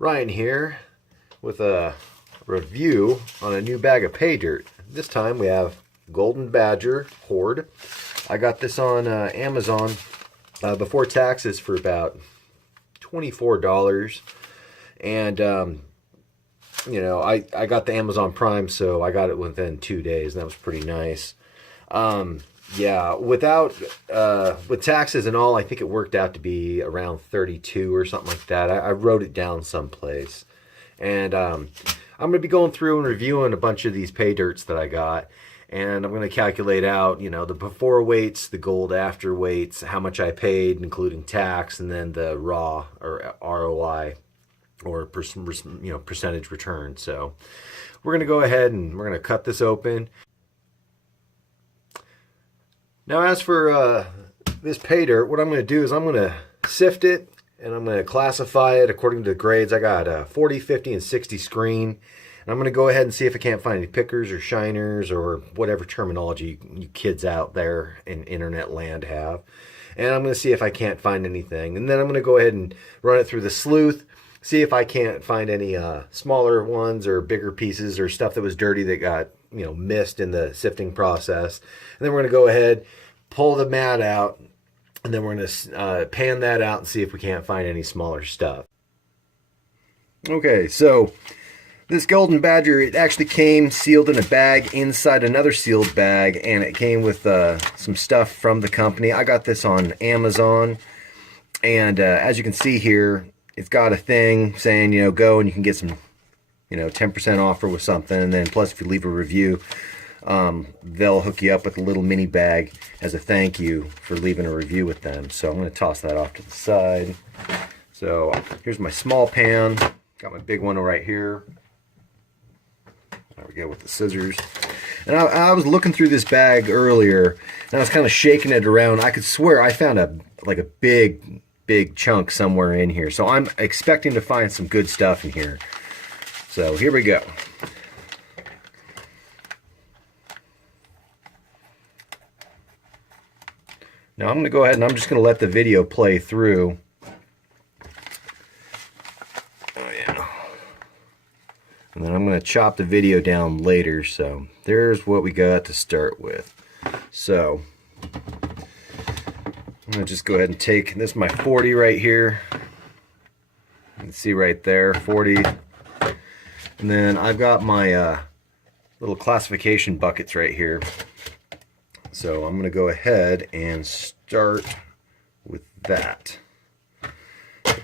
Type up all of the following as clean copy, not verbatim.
Ryan here with a review on a new bag of pay dirt. This time we have Golden Badger Hoard. I got this on Amazon before taxes for about $24. And, you know, I got the Amazon Prime, so I got it within 2 days, and that was pretty nice. Yeah, with taxes and all, I think it worked out to be around 32 or something like that. I wrote it down someplace. And I'm going to be going through and reviewing a bunch of these pay dirts that I got. And I'm going to calculate out, you know, the before weights, the gold after weights, how much I paid, including tax, and then the raw or ROI or percentage return. So we're going to go ahead and we're going to cut this open. Now, as for this pay dirt, what I'm going to do is I'm going to sift it and I'm going to classify it according to the grades. I got a 40, 50, and 60 screen. And I'm going to go ahead and see if I can't find any pickers or shiners or whatever terminology you kids out there in internet land have. And I'm going to see if I can't find anything. And then I'm going to go ahead and run it through the sleuth, see if I can't find any smaller ones or bigger pieces or stuff that was dirty that got, you know, missed in the sifting process. And then we're going to go ahead, pull the mat out, and then we're going to pan that out and see if we can't find any smaller stuff. Okay, so this Golden Badger, it actually came sealed in a bag inside another sealed bag, and it came with some stuff from the company. I got this on Amazon, and as you can see here, it's got a thing saying, you know, go and you can get some, you know, 10% offer with something, and then plus if you leave a review, they'll hook you up with a little mini bag as a thank you for leaving a review with them. So I'm going to toss that off to the side. So here's my small pan. Got my big one right here. There we go with the scissors. And I was looking through this bag earlier, and I was kind of shaking it around. I could swear I found a big chunk somewhere in here. So I'm expecting to find some good stuff in here. So here we go. Now I'm going to go ahead and I'm just going to let the video play through. Oh yeah. And then I'm going to chop the video down later. So there's what we got to start with. So I'm going to just go ahead and take, this is my 40 right here. You can see right there, 40. And then I've got my little classification buckets right here. So I'm going to go ahead and start with that.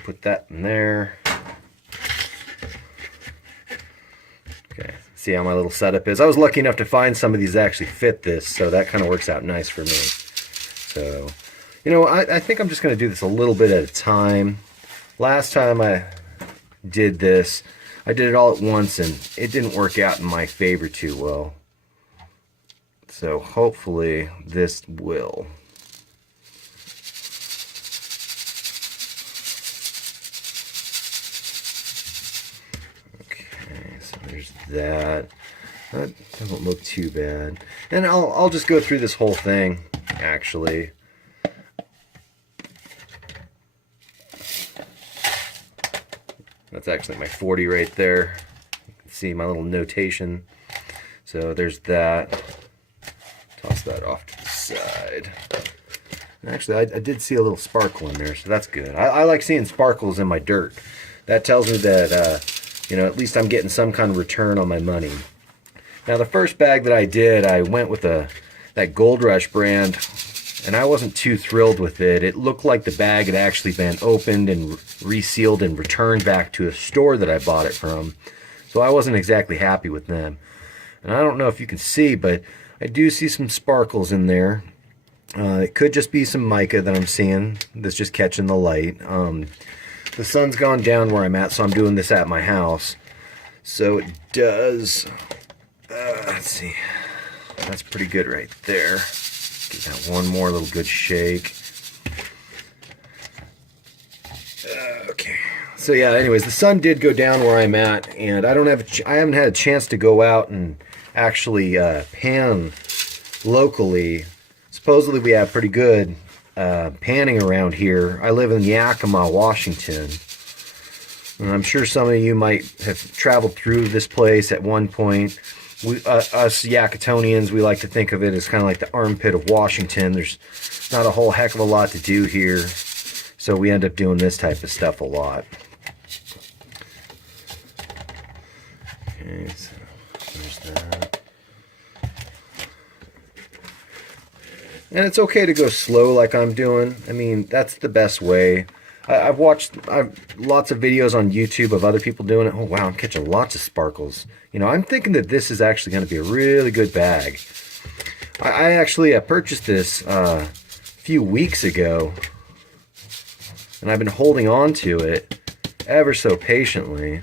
Put that in there. Okay, see how my little setup is. I was lucky enough to find some of these that actually fit this, so that kind of works out nice for me. So, you know, I think I'm just going to do this a little bit at a time. Last time I did this, I did it all at once, and it didn't work out in my favor too well. So hopefully this will. Okay, so there's that. That doesn't look too bad. And I'll just go through this whole thing, actually. That's actually my 40 right there. You can see my little notation. So there's that. Toss that off to the side. Actually, I did see a little sparkle in there, so that's good. I like seeing sparkles in my dirt. That tells me that, you know, at least I'm getting some kind of return on my money. Now, the first bag that I did, I went with that Gold Rush brand, and I wasn't too thrilled with it. It looked like the bag had actually been opened and resealed and returned back to a store that I bought it from. So I wasn't exactly happy with them. And I don't know if you can see, but I do see some sparkles in there. It could just be some mica that I'm seeing that's just catching the light. The sun's gone down where I'm at, so I'm doing this at my house. So it does, let's see, that's pretty good right there. Give that one more little good shake. Okay. So yeah, anyways, the sun did go down where I'm at, and I haven't had a chance to go out and actually pan locally. Supposedly we have pretty good panning around here. I live in Yakima, Washington. And I'm sure some of you might have traveled through this place at one point. Us Yakutonians, we like to think of it as kind of like the armpit of Washington. There's not a whole heck of a lot to do here, so we end up doing this type of stuff a lot. Okay, so there's that. And it's okay to go slow like I'm doing. I mean, that's the best way. I've watched lots of videos on YouTube of other people doing it. Oh, wow, I'm catching lots of sparkles. You know, I'm thinking that this is actually going to be a really good bag. I actually purchased this a few weeks ago, and I've been holding on to it ever so patiently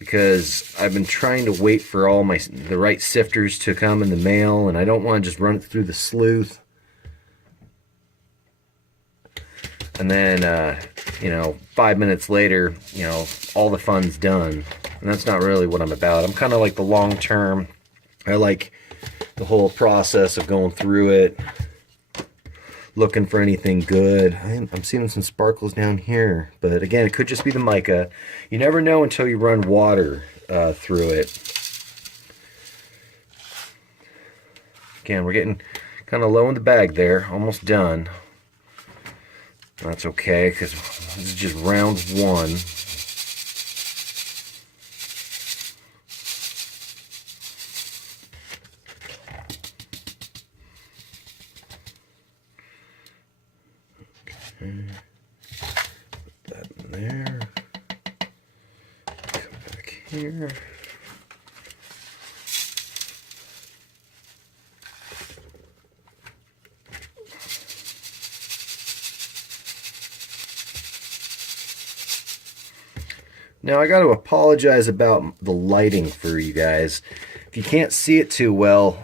because I've been trying to wait for all the right sifters to come in the mail, and I don't want to just run it through the sleuth. And then, you know, 5 minutes later, you know, all the fun's done. And that's not really what I'm about. I'm kind of like the long term. I like the whole process of going through it, looking for anything good. I'm seeing some sparkles down here. But again, it could just be the mica. You never know until you run water through it. Again, we're getting kind of low in the bag there. Almost done. That's okay, because this is just round one. Okay. Put that in there. Come back here. Now I got to apologize about the lighting for you guys. If you can't see it too well,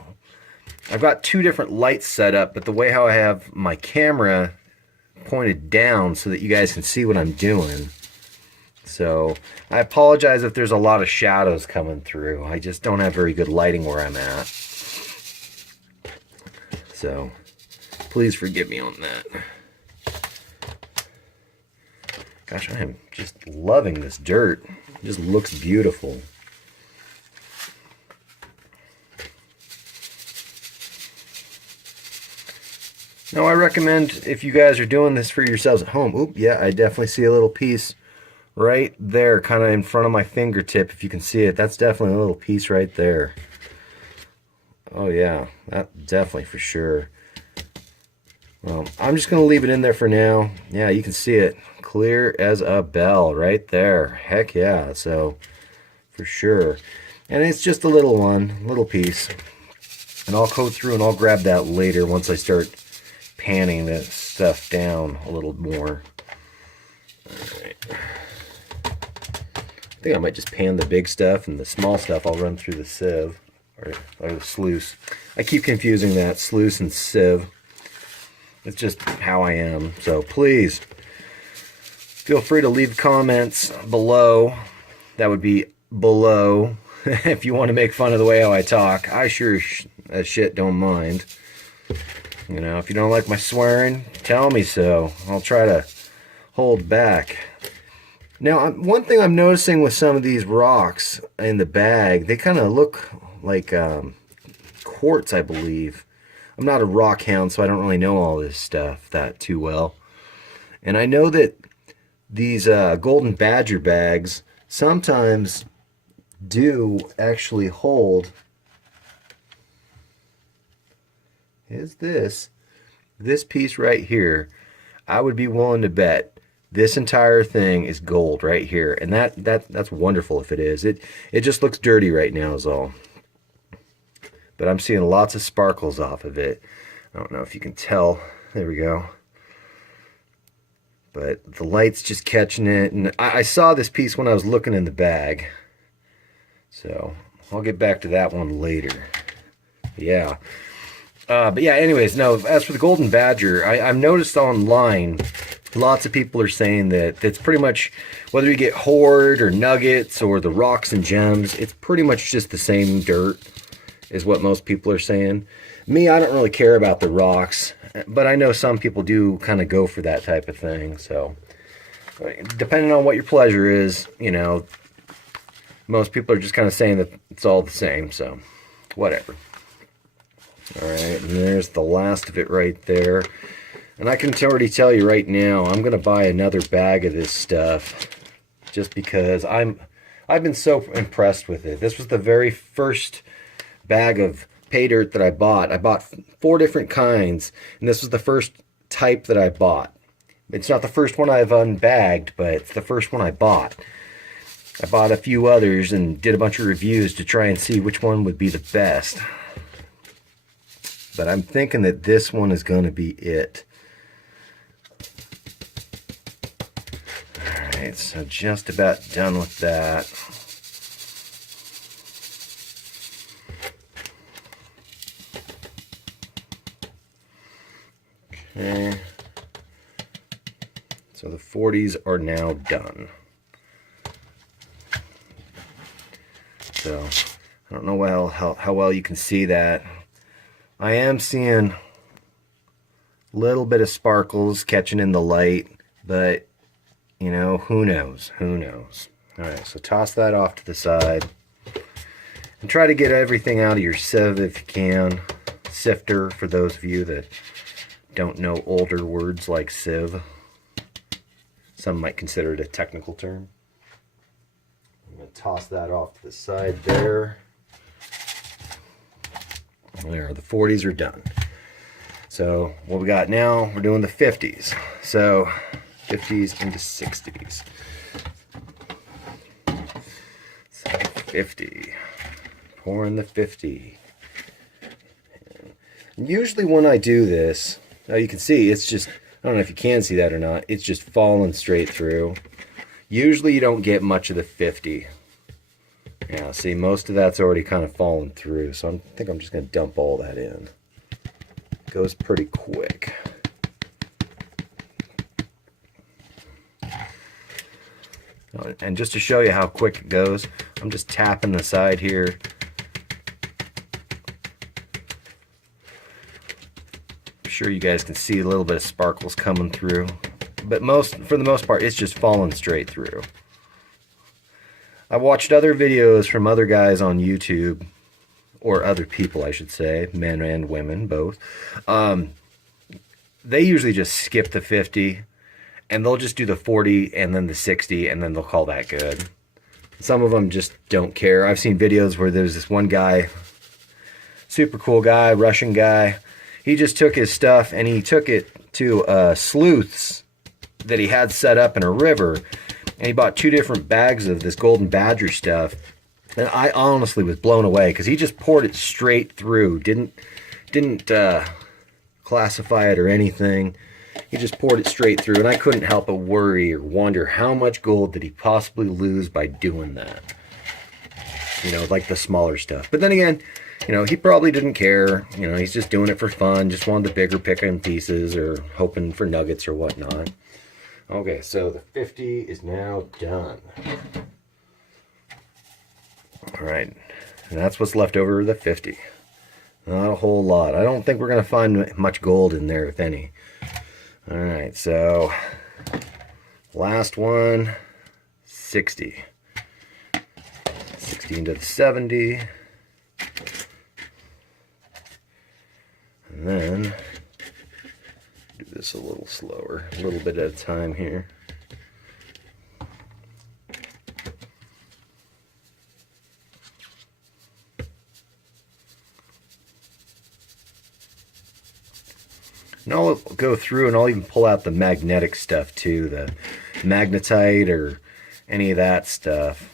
I've got two different lights set up, but the way how I have my camera pointed down so that you guys can see what I'm doing. So I apologize if there's a lot of shadows coming through. I just don't have very good lighting where I'm at. So please forgive me on that. Gosh, I am just loving this dirt. It just looks beautiful. Now, I recommend if you guys are doing this for yourselves at home. Oop, yeah, I definitely see a little piece right there, kind of in front of my fingertip, if you can see it. That's definitely a little piece right there. Oh, yeah, that definitely for sure. Well, I'm just going to leave it in there for now. Yeah, you can see it. Clear as a bell right there. Heck yeah. So for sure. And it's just a little one, little piece. And I'll go through and I'll grab that later once I start panning this stuff down a little more. Alright. I think I might just pan the big stuff, and the small stuff I'll run through the sieve. Or the sluice. I keep confusing that, sluice and sieve. It's just how I am. So please feel free to leave comments below. That would be below. If you want to make fun of the way how I talk, I sure as shit don't mind. You know, if you don't like my swearing, tell me so. I'll try to hold back. Now, one thing I'm noticing with some of these rocks in the bag, they kind of look like quartz, I believe. I'm not a rock hound, so I don't really know all this stuff that too well. And I know that these Golden Badger bags sometimes do actually hold, is this piece right here. I would be willing to bet this entire thing is gold right here, and that's wonderful if it is. It just looks dirty right now is all. But I'm seeing lots of sparkles off of it. I don't know if you can tell. There we go. But the light's just catching it. And I saw this piece when I was looking in the bag. So I'll get back to that one later. Yeah. But yeah, anyways, no, as for the Golden Badger, I've noticed online, lots of people are saying that it's pretty much, whether you get Hoard or Nuggets or the rocks and gems, it's pretty much just the same dirt, is what most people are saying. Me, I don't really care about the rocks, but I know some people do kind of go for that type of thing. So depending on what your pleasure is, you know, most people are just kind of saying that it's all the same, so whatever. All right, and there's the last of it right there. And I can already tell you right now, I'm going to buy another bag of this stuff just because I've been so impressed with it. This was the very first bag of pay dirt that I bought. I bought 4 different kinds, and this was the first type that I bought. It's not the first one I've unbagged, but it's the first one I bought. I bought a few others and did a bunch of reviews to try and see which one would be the best. But I'm thinking that this one is going to be it. Alright, so just about done with that. Okay. So the 40s are now done. So I don't know how well you can see that. I am seeing a little bit of sparkles catching in the light, but you know, who knows? Who knows? Alright, so toss that off to the side. And try to get everything out of your sieve if you can. Sifter, for those of you that don't know older words like sieve. Some might consider it a technical term. I'm going to toss that off to the side there. There, the 40s are done. So what we got now, we're doing the 50s. So 50s into 60s. So 50. Pour in the 50. And usually when I do this, now you can see it's just, I don't know if you can see that or not, it's just falling straight through. Usually you don't get much of the 50. Yeah, see, most of that's already kind of fallen through, so I think I'm just going to dump all that in. It goes pretty quick. And just to show you how quick it goes, I'm just tapping the side here. I'm sure you guys can see a little bit of sparkles coming through. But for the most part, it's just falling straight through. I watched other videos from other guys on YouTube, or other people I should say, men and women, both. They usually just skip the 50, and they'll just do the 40 and then the 60, and then they'll call that good. Some of them just don't care. I've seen videos where there's this one guy, super cool guy, Russian guy. He just took his stuff and he took it to sleuths that he had set up in a river. And he bought 2 different bags of this Golden Badger stuff. And I honestly was blown away because he just poured it straight through. Didn't classify it or anything. He just poured it straight through. And I couldn't help but worry or wonder how much gold did he possibly lose by doing that. You know, like the smaller stuff. But then again, you know, he probably didn't care. You know, he's just doing it for fun. Just wanted the bigger picking pieces or hoping for nuggets or whatnot. Okay, so the 50 is now done. Alright, and that's what's left over of the 50. Not a whole lot. I don't think we're going to find much gold in there, if any. Alright, so last one, 60. 60 into the 70. And then do this a little slower, a little bit at a time here. And I'll go through and I'll even pull out the magnetic stuff too, the magnetite or any of that stuff.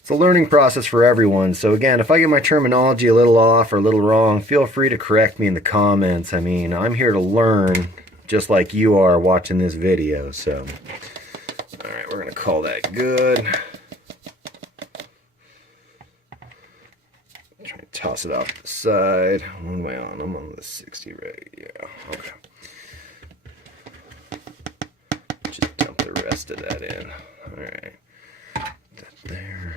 It's a learning process for everyone, so again, if I get my terminology a little off or a little wrong, feel free to correct me in the comments. I mean, I'm here to learn just like you are watching this video, so. Alright, we're going to call that good. Try to toss it off to the side. One way on, I'm on the 60 right, yeah, okay. Just dump the rest of that in. Alright, that there.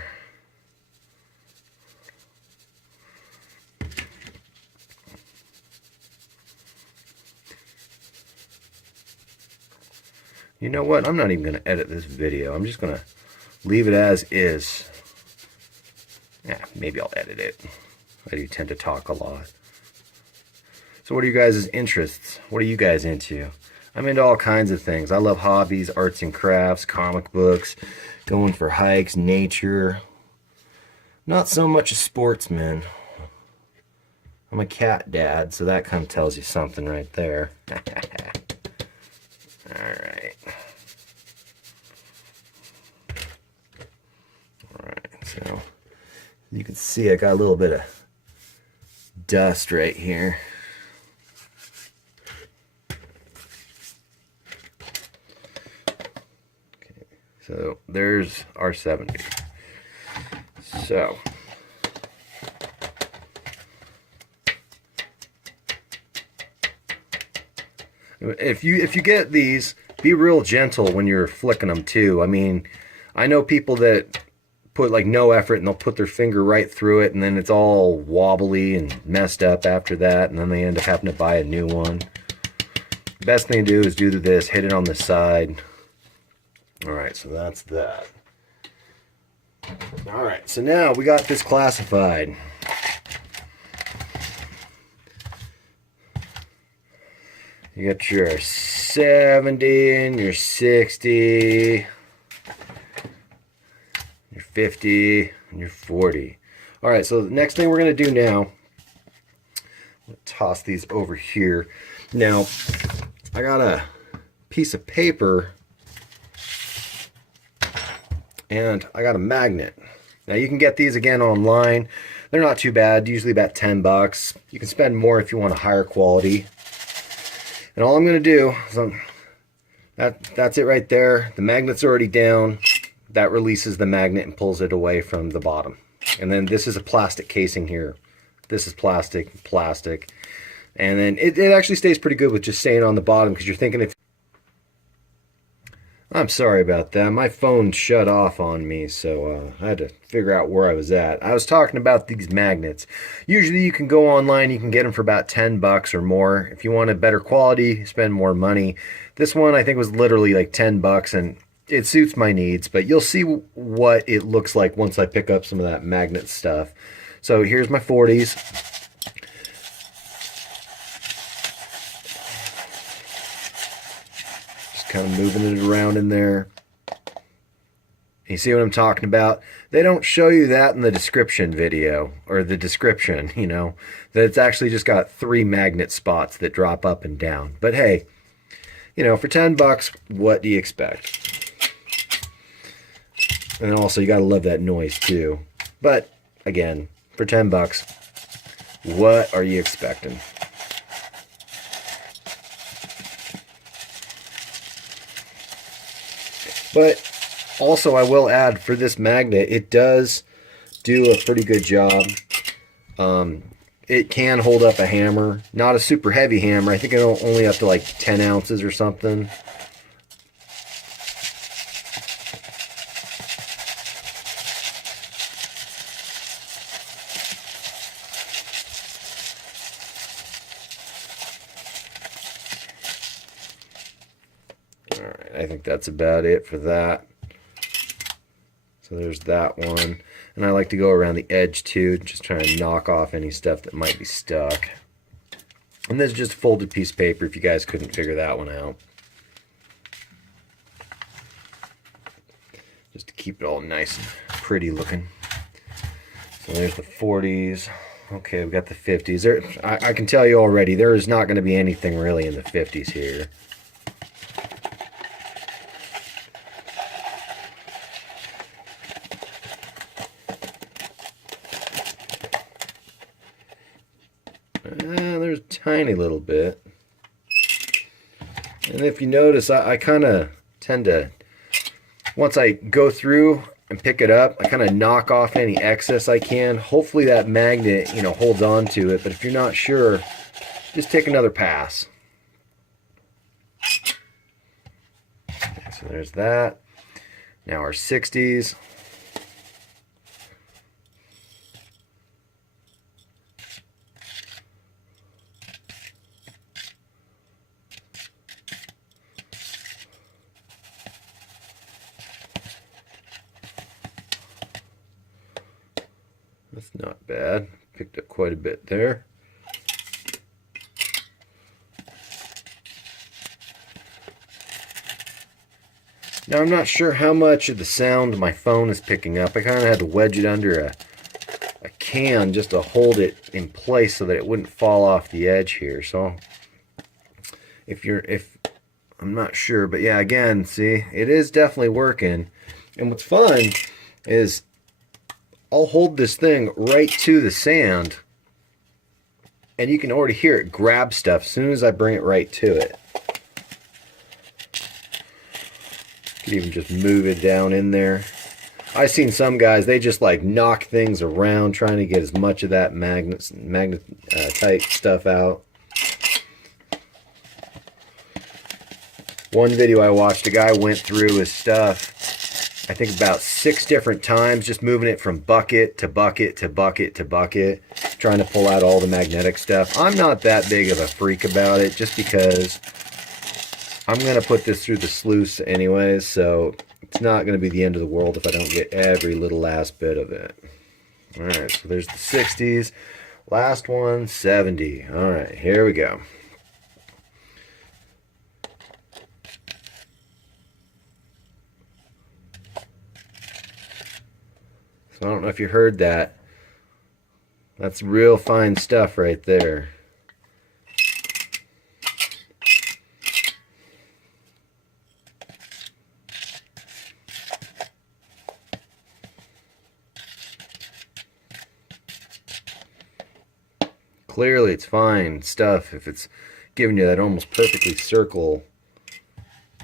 You know what? I'm not even going to edit this video. I'm just going to leave it as is. Yeah, maybe I'll edit it. I do tend to talk a lot. So what are you guys' interests? What are you guys into? I'm into all kinds of things. I love hobbies, arts and crafts, comic books, going for hikes, nature. Not so much a sportsman. I'm a cat dad, so that kind of tells you something right there. Alright. Alright, so you can see I got a little bit of dust right here. Okay, so there's our 70. So if you get these, be real gentle when you're flicking them too. I mean, I know people that put like no effort and they'll put their finger right through it and then it's all wobbly and messed up after that, and then they end up having to buy a new one. The best thing to do is do this, hit it on the side. Alright, so that's that. Alright, so now we got this classified. You got your 70 and your 60, your 50 and your 40. Alright, so the next thing we're going to do now, I'm going to toss these over here. Now, I got a piece of paper and I got a magnet. Now you can get these again online. They're not too bad, usually about 10 bucks. You can spend more if you want a higher quality. And all I'm going to do is that's it right there. The magnet's already down. That releases the magnet and pulls it away from the bottom. And then this is a plastic casing here. This is plastic. And then it actually stays pretty good with just staying on the bottom, because you're thinking if... I'm sorry about that. My phone shut off on me, so I had to figure out where I was at. I was talking about these magnets. Usually you can go online, you can get them for about 10 bucks or more. If you want a better quality, spend more money. This one I think was literally like 10 bucks, and it suits my needs, but you'll see what it looks like once I pick up some of that magnet stuff. So here's my 40s. Kind of moving it around in there. You see what I'm talking about? They don't show you that in the description video, or the description, you know, that it's actually just got 3 magnet spots that drop up and down. But hey, you know, for 10 bucks, what do you expect? And also, you gotta love that noise too. But again, for 10 bucks, what are you expecting? But also, I will add, for this magnet, it does do a pretty good job. It can hold up a hammer. Not a super heavy hammer. I think it'll only up to like 10 ounces or something. Alright, I think that's about it for that. So there's that one. And I like to go around the edge too, just trying to knock off any stuff that might be stuck. And this is just a folded piece of paper if you guys couldn't figure that one out. Just to keep it all nice and pretty looking. So there's the 40s. Okay, we've got the 50s. I can tell you already, there is not going to be anything really in the 50s here. There's a tiny little bit. And if you notice, I kind of tend to, once I go through and pick it up, I kind of knock off any excess I can. Hopefully that magnet, you know, holds on to it. But if you're not sure, just take another pass. Okay, so there's that. Now our 60s. Not bad. Picked up quite a bit there. Now I'm not sure how much of the sound my phone is picking up. I kind of had to wedge it under a can just to hold it in place so that it wouldn't fall off the edge here. So if I'm not sure, but yeah, again, see, it is definitely working. And what's fun is I'll hold this thing right to the sand, and you can already hear it grab stuff as soon as I bring it right to it. Could even just move it down in there. I've seen some guys, they just like knock things around trying to get as much of that magnetite stuff out. One video I watched, a guy went through his stuff, I think about 6 different times, just moving it from bucket to bucket to bucket to bucket, trying to pull out all the magnetic stuff. I'm not that big of a freak about it, just because I'm going to put this through the sluice anyways, so it's not going to be the end of the world if I don't get every little last bit of it. Alright, so there's the 60s. Last one, 70. Alright, here we go. So I don't know if you heard that. That's real fine stuff right there. Clearly it's fine stuff if it's giving you that almost perfectly circle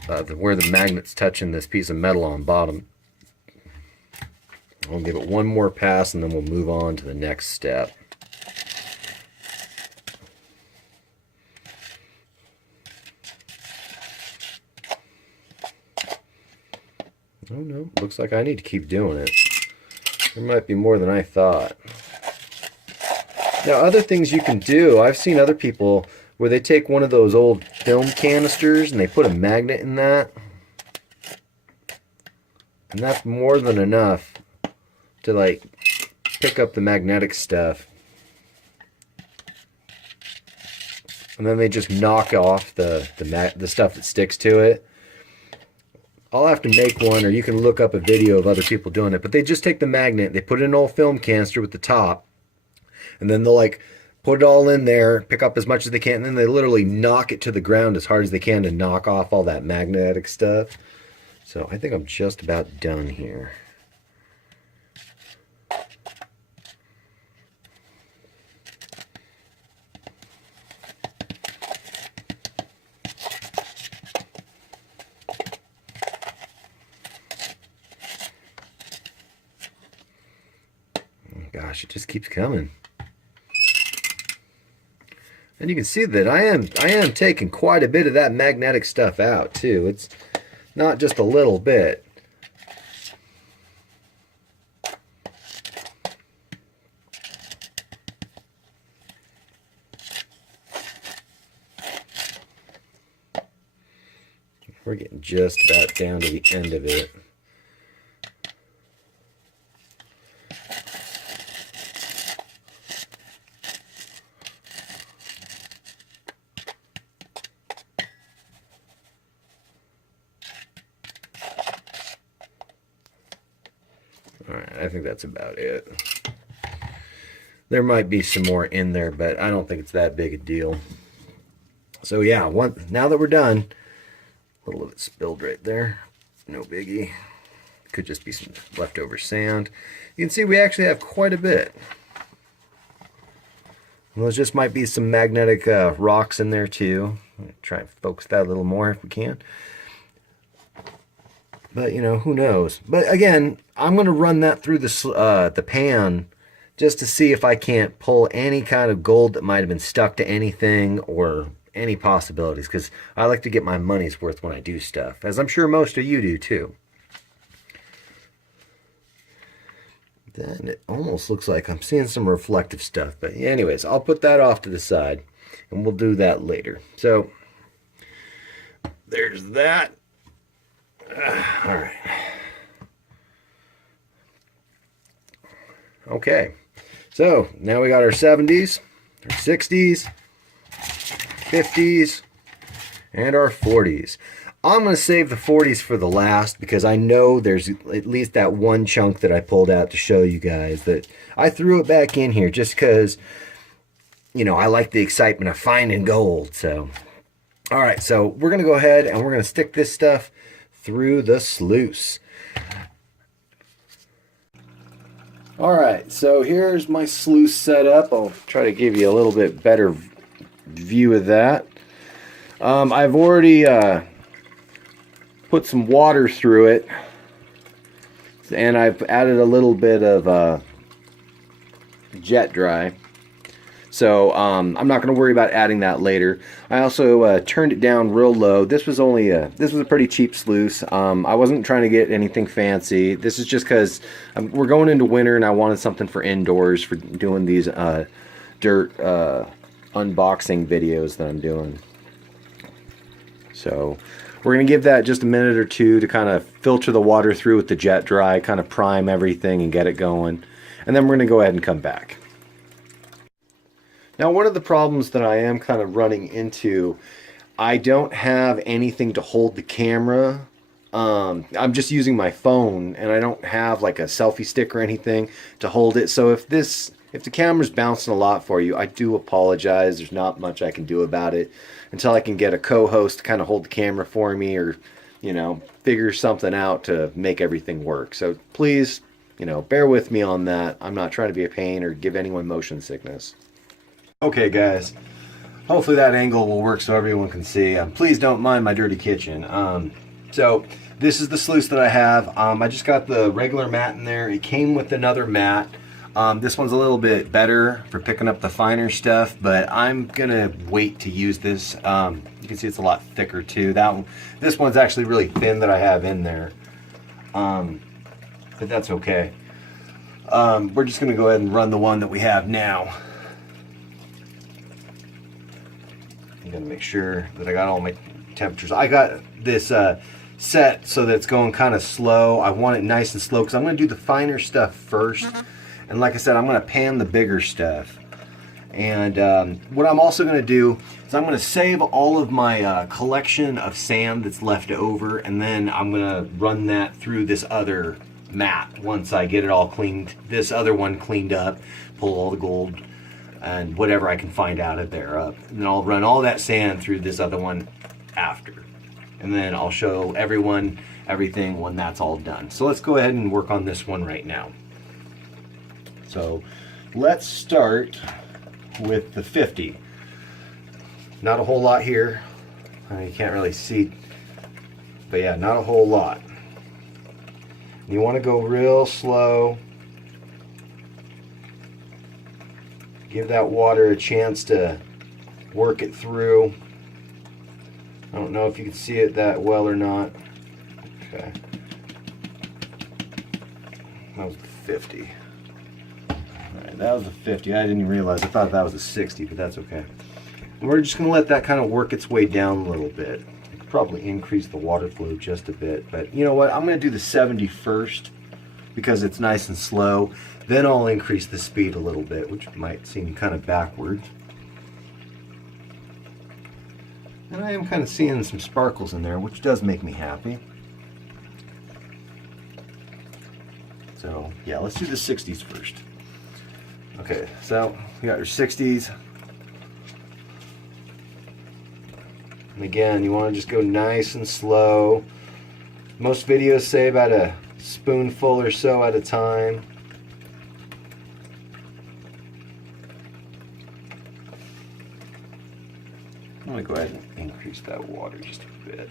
where the magnet's touching this piece of metal on bottom. I'll give it one more pass and then we'll move on to the next step. Oh no, looks like I need to keep doing it. There might be more than I thought. Now, other things you can do, I've seen other people where they take one of those old film canisters and they put a magnet in that. And that's more than enough to like pick up the magnetic stuff. And then they just knock off the stuff that sticks to it. I'll have to make one, or you can look up a video of other people doing it. But they just take the magnet, they put in an old film canister with the top, and then they'll like put it all in there, pick up as much as they can, and then they literally knock it to the ground as hard as they can to knock off all that magnetic stuff. So I think I'm just about done here. Gosh, it just keeps coming. And you can see that I am taking quite a bit of that magnetic stuff out too. It's not just a little bit. We're getting just about down to the end of it. Alright, I think that's about it. There might be some more in there, but I don't think it's that big a deal. So yeah, now that we're done, a little of it spilled right there. No biggie. Could just be some leftover sand. You can see we actually have quite a bit. And those just might be some magnetic rocks in there too. Try and focus that a little more if we can. But, you know, who knows? But again, I'm going to run that through the pan just to see if I can't pull any kind of gold that might have been stuck to anything or any possibilities. Because I like to get my money's worth when I do stuff, as I'm sure most of you do too. Then it almost looks like I'm seeing some reflective stuff. But anyways, I'll put that off to the side and we'll do that later. So there's that. All right. Okay. So now we got our 70s, our 60s, 50s, and our 40s. I'm going to save the 40s for the last because I know there's at least that one chunk that I pulled out to show you guys that I threw it back in here just because, you know, I like the excitement of finding gold. So, all right, so we're going to go ahead and we're going to stick this stuff through the sluice. All right, so here's my sluice set up. I'll try to give you a little bit better view of that. I've already put some water through it, and I've added a little bit of jet dry. So I'm not going to worry about adding that later. I also turned it down real low. This was a pretty cheap sluice. I wasn't trying to get anything fancy. This is just because we're going into winter and I wanted something for indoors for doing these dirt unboxing videos that I'm doing. So we're going to give that just a minute or two to kind of filter the water through with the jet dry, kind of prime everything and get it going. And then we're going to go ahead and come back. Now, one of the problems that I am kind of running into, I don't have anything to hold the camera. I'm just using my phone, and I don't have like a selfie stick or anything to hold it. So if the camera's bouncing a lot for you, I do apologize. There's not much I can do about it until I can get a co-host to kind of hold the camera for me, or, you know, figure something out to make everything work. So please, you know, bear with me on that. I'm not trying to be a pain or give anyone motion sickness. Okay, guys, hopefully that angle will work so everyone can see. Please don't mind my dirty kitchen. So this is the sluice that I have. I just got the regular mat in there. It came with another mat. This one's a little bit better for picking up the finer stuff, but I'm gonna wait to use this. You can see it's a lot thicker too. This one's actually really thin that I have in there, but that's okay. We're just gonna go ahead and run the one that we have now. I'm gonna make sure that I got all my temperatures. I got this set so that it's going kind of slow. I want it nice and slow because I'm gonna do the finer stuff first. And like I said, I'm gonna pan the bigger stuff. And what I'm also gonna do is I'm gonna save all of my collection of sand that's left over, and then I'm gonna run that through this other mat once I get it all cleaned, this other one cleaned up, pull all the gold and whatever I can find out of there up. And then I'll run all that sand through this other one after. And then I'll show everyone everything when that's all done. So let's go ahead and work on this one right now. So let's start with the 50. Not a whole lot here. You can't really see, but yeah, not a whole lot. You want to go real slow. Give that water a chance to work it through. I don't know if you can see it that well or not. Okay. That was the 50. Alright, that was the 50. I didn't even realize. I thought that was a 60, but that's okay. And we're just going to let that kind of work its way down a little bit. Probably increase the water flow just a bit. But you know what? I'm going to do the 70 first because it's nice and slow. Then I'll increase the speed a little bit, which might seem kind of backwards. And I am kind of seeing some sparkles in there, which does make me happy. So yeah, let's do the 60s first. Okay, so you got your 60s. And again, you want to just go nice and slow. Most videos say about a spoonful or so at a time. I'm going to go ahead and increase that water just a bit.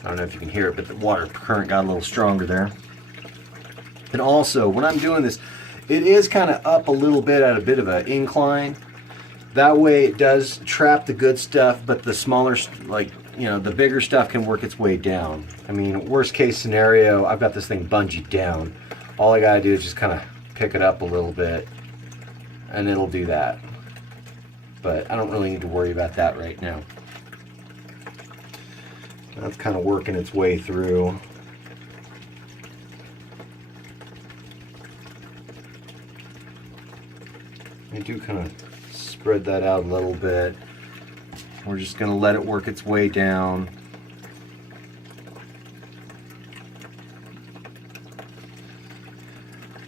I don't know if you can hear it, but the water current got a little stronger there. And also, when I'm doing this, it is kind of up a little bit at a bit of an incline. That way it does trap the good stuff, but the smaller, like, you know, the bigger stuff can work its way down. I mean, worst case scenario, I've got this thing bungeed down. All I gotta do is just kind of pick it up a little bit, and it'll do that. But I don't really need to worry about that right now. That's kind of working its way through. I do kind of spread that out a little bit. We're just going to let it work its way down.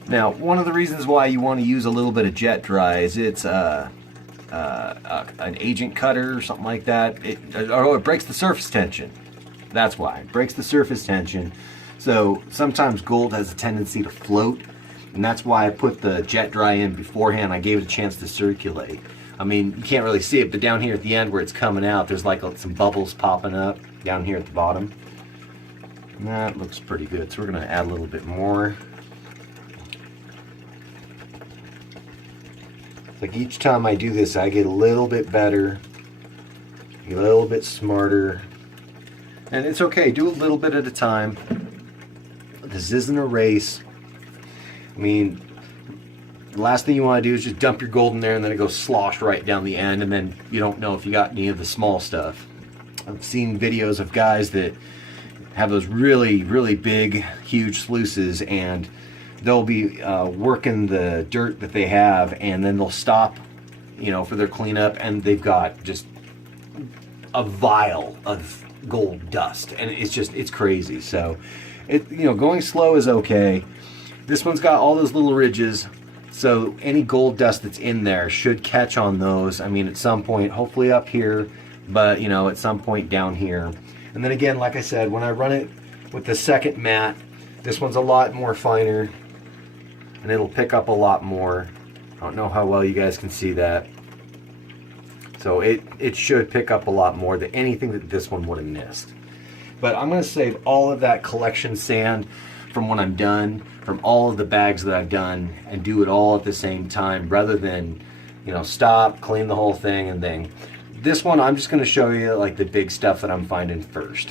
Now, one of the reasons why you want to use a little bit of jet dry is it's an agent cutter or something like that. It breaks the surface tension. That's why. It breaks the surface tension. So sometimes gold has a tendency to float, and that's why I put the jet dry in beforehand. I gave it a chance to circulate. I mean, you can't really see it, but down here at the end where it's coming out, there's like some bubbles popping up down here at the bottom. And that looks pretty good. So we're going to add a little bit more. It's like each time I do this, I get a little bit better, a little bit smarter. And it's okay, do a little bit at a time. This isn't a race. I mean, the last thing you want to do is just dump your gold in there and then it goes slosh right down the end, and then you don't know if you got any of the small stuff. I've seen videos of guys that have those really, really big, huge sluices, and they'll be working the dirt that they have, and then they'll stop, you know, for their cleanup, and they've got just a vial of gold dust, and it's crazy. So going slow is okay. This one's got all those little ridges, so any gold dust that's in there should catch on those. I mean, at some point, hopefully up here, but at some point down here. And then again, like I said, when I run it with the second mat, this one's a lot more finer, and it'll pick up a lot more. I don't know how well you guys can see that. So it should pick up a lot more than anything that this one would have missed. But I'm going to save all of that collection sand from when I'm done, from all of the bags that I've done, and do it all at the same time, rather than stop, clean the whole thing, and then this one I'm just going to show you like the big stuff that I'm finding first.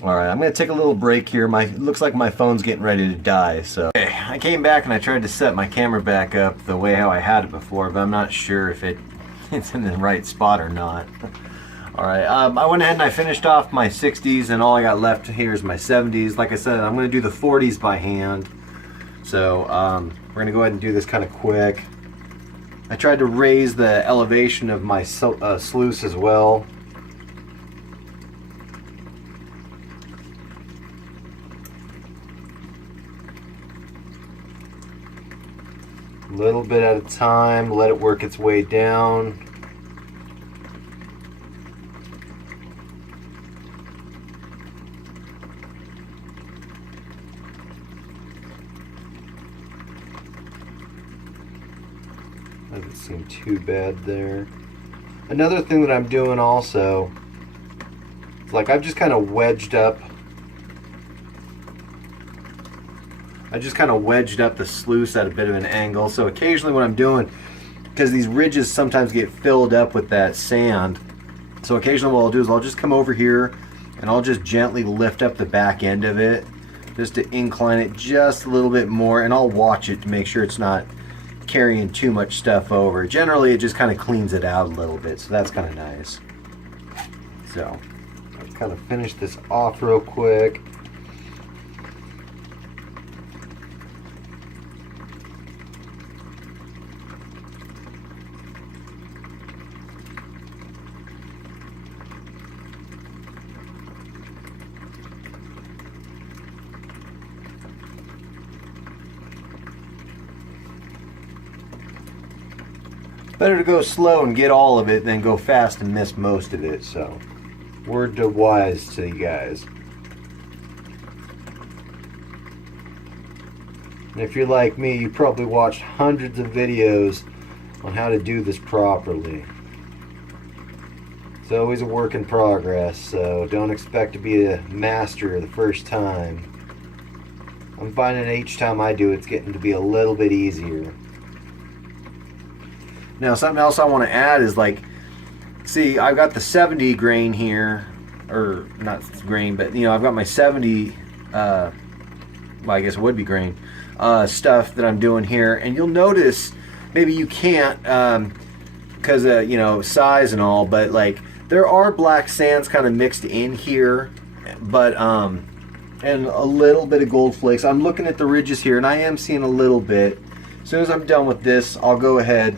Alright, I'm going to take a little break here. It looks like my phone's getting ready to die. So I came back and I tried to set my camera back up the way how I had it before, but I'm not sure if it's in the right spot or not. Alright, I went ahead and I finished off my 60s, and all I got left here is my 70s. Like I said, I'm going to do the 40s by hand. So we're going to go ahead and do this kind of quick. I tried to raise the elevation of my sluice as well. A little bit at a time, let it work its way down. Doesn't seem too bad there. Another thing that I'm doing also, is like I've just kind of wedged up the sluice at a bit of an angle. So occasionally what I'm doing, because these ridges sometimes get filled up with that sand, so occasionally what I'll do is I'll just come over here and I'll just gently lift up the back end of it just to incline it just a little bit more, and I'll watch it to make sure it's not carrying too much stuff over. Generally it just kind of cleans it out a little bit, so that's kind of nice. So let's kind of finish this off real quick. Better to go slow and get all of it than go fast and miss most of it. So, word to wise to you guys. And if you're like me, you probably watched hundreds of videos on how to do this properly. It's always a work in progress, so don't expect to be a master the first time. I'm finding each time I do it's getting to be a little bit easier. Now something else I want to add is like, see, I've got the 70 grain here, or not grain, but you know, I've got my 70, well, I guess it would be grain, stuff that I'm doing here. And you'll notice, maybe you can't, because you know, size and all, but like, there are black sands kind of mixed in here, but, and a little bit of gold flakes. I'm looking at the ridges here, and I am seeing a little bit. As soon as I'm done with this, I'll go ahead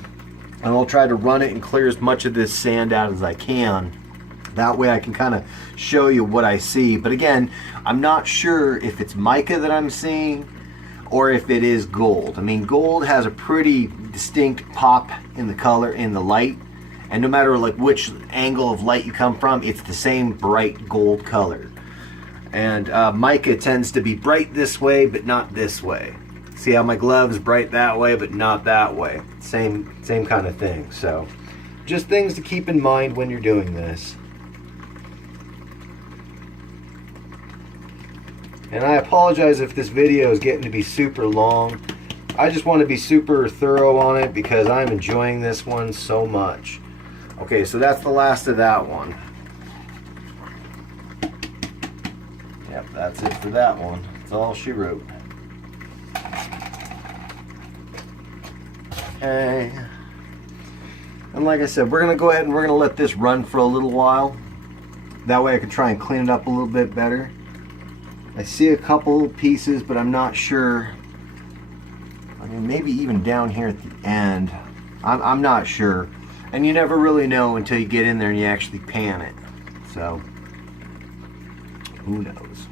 and I'll try to run it and clear as much of this sand out as I can. That way I can kind of show you what I see. But again, I'm not sure if it's mica that I'm seeing or if it is gold. I mean, gold has a pretty distinct pop in the color, in the light. And no matter like which angle of light you come from, it's the same bright gold color. And mica tends to be bright this way, but not this way. See how my glove's bright that way, but not that way. Same kind of thing. So, just things to keep in mind when you're doing this. And I apologize if this video is getting to be super long. I just want to be super thorough on it because I'm enjoying this one so much. Okay, so that's the last of that one. Yep, that's it for that one. That's all she wrote. Okay. And like I said, we're going to go ahead and we're going to let this run for a little while. That way I can try and clean it up a little bit better. I see a couple pieces, but I'm not sure. I mean, maybe even down here at the end. I'm not sure. And you never really know until you get in there and you actually pan it. So, who knows?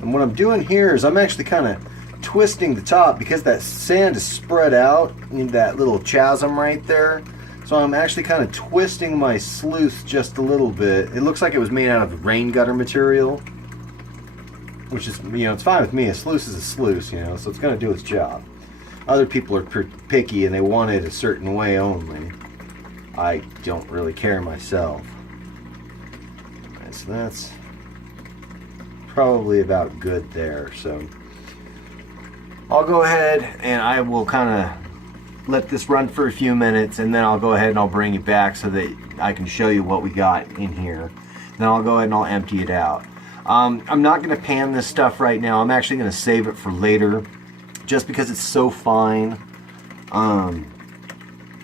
And what I'm doing here is I'm actually kind of twisting the top because that sand is spread out in that little chasm right there. So I'm actually kind of twisting my sluice just a little bit. It looks like it was made out of rain gutter material, which is, you know, it's fine with me. A sluice is a sluice, you know, so it's going to do its job. Other people are picky and they want it a certain way only. I don't really care myself. Okay, so that's probably about good there. So I'll go ahead and I will kind of let this run for a few minutes, and then I'll go ahead and I'll bring it back so that I can show you what we got in here. Then I'll go ahead and I'll empty it out. I'm not going to pan this stuff right now. I'm actually going to save it for later just because it's so fine. And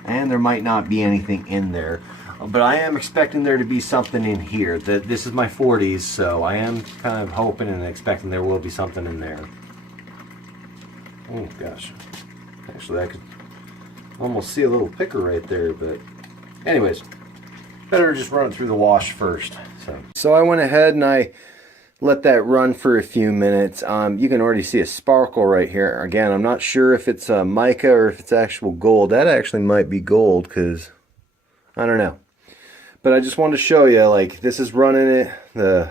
there might not be anything in there. But I am expecting there to be something in here. This is my 40s, so I am kind of hoping and expecting there will be something in there. Oh gosh. Actually, I could almost see a little picker right there, but anyways, better just run it through the wash first. So I went ahead and I let that run for a few minutes. You can already see a sparkle right here. Again, I'm not sure if it's mica or if it's actual gold. That actually might be gold, because I don't know. But I just wanted to show you, like, this is running it the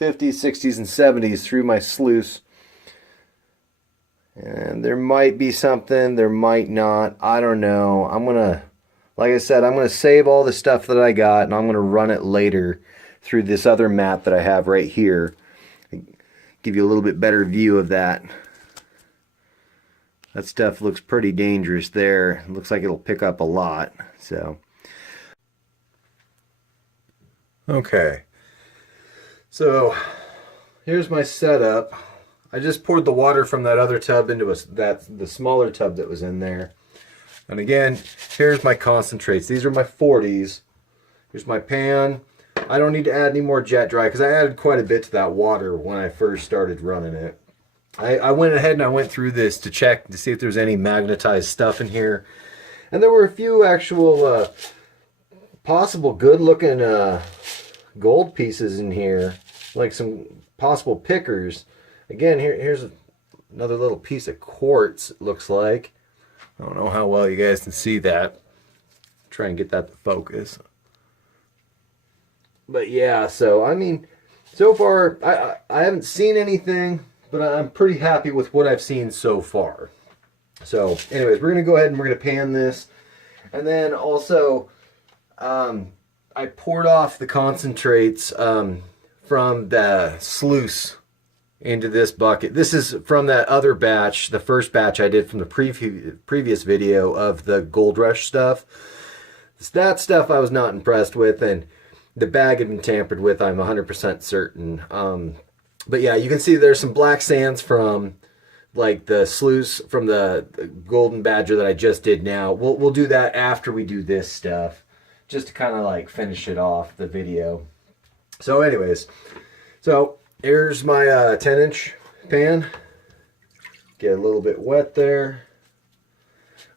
50s, 60s, and 70s through my sluice. And there might be something, there might not. I don't know. I'm going to, like I said, I'm going to save all the stuff that I got, and I'm going to run it later through this other mat that I have right here. Give you a little bit better view of that. That stuff looks pretty dangerous there. It looks like it'll pick up a lot. So, okay. So, here's my setup. I just poured the water from that other tub into the smaller tub that was in there. And again, here's my concentrates. These are my 40s. Here's my pan. I don't need to add any more jet dry because I added quite a bit to that water when I first started running it. I went ahead and I went through this to check to see if there's any magnetized stuff in here. And there were a few actual possible good looking gold pieces in here. Like some possible pickers. Again, here's another little piece of quartz, it looks like. I don't know how well you guys can see that. Try and get that to focus. But yeah, so I mean, so far I haven't seen anything, but I'm pretty happy with what I've seen so far. So anyways, we're going to go ahead and we're going to pan this. And then also, I I poured off the concentrates from the sluice into this bucket. This is from that other batch, the first batch I did from the previous video of the Gold Rush stuff. That stuff I was not impressed with, and the bag had been tampered with, I'm 100% certain. But yeah, you can see there's some black sands from like the sluice from the Golden Badger that I just did now. We'll do that after we do this stuff, just to kind of like finish it off the video. So anyways, so here's my 10-inch pan. Get a little bit wet there.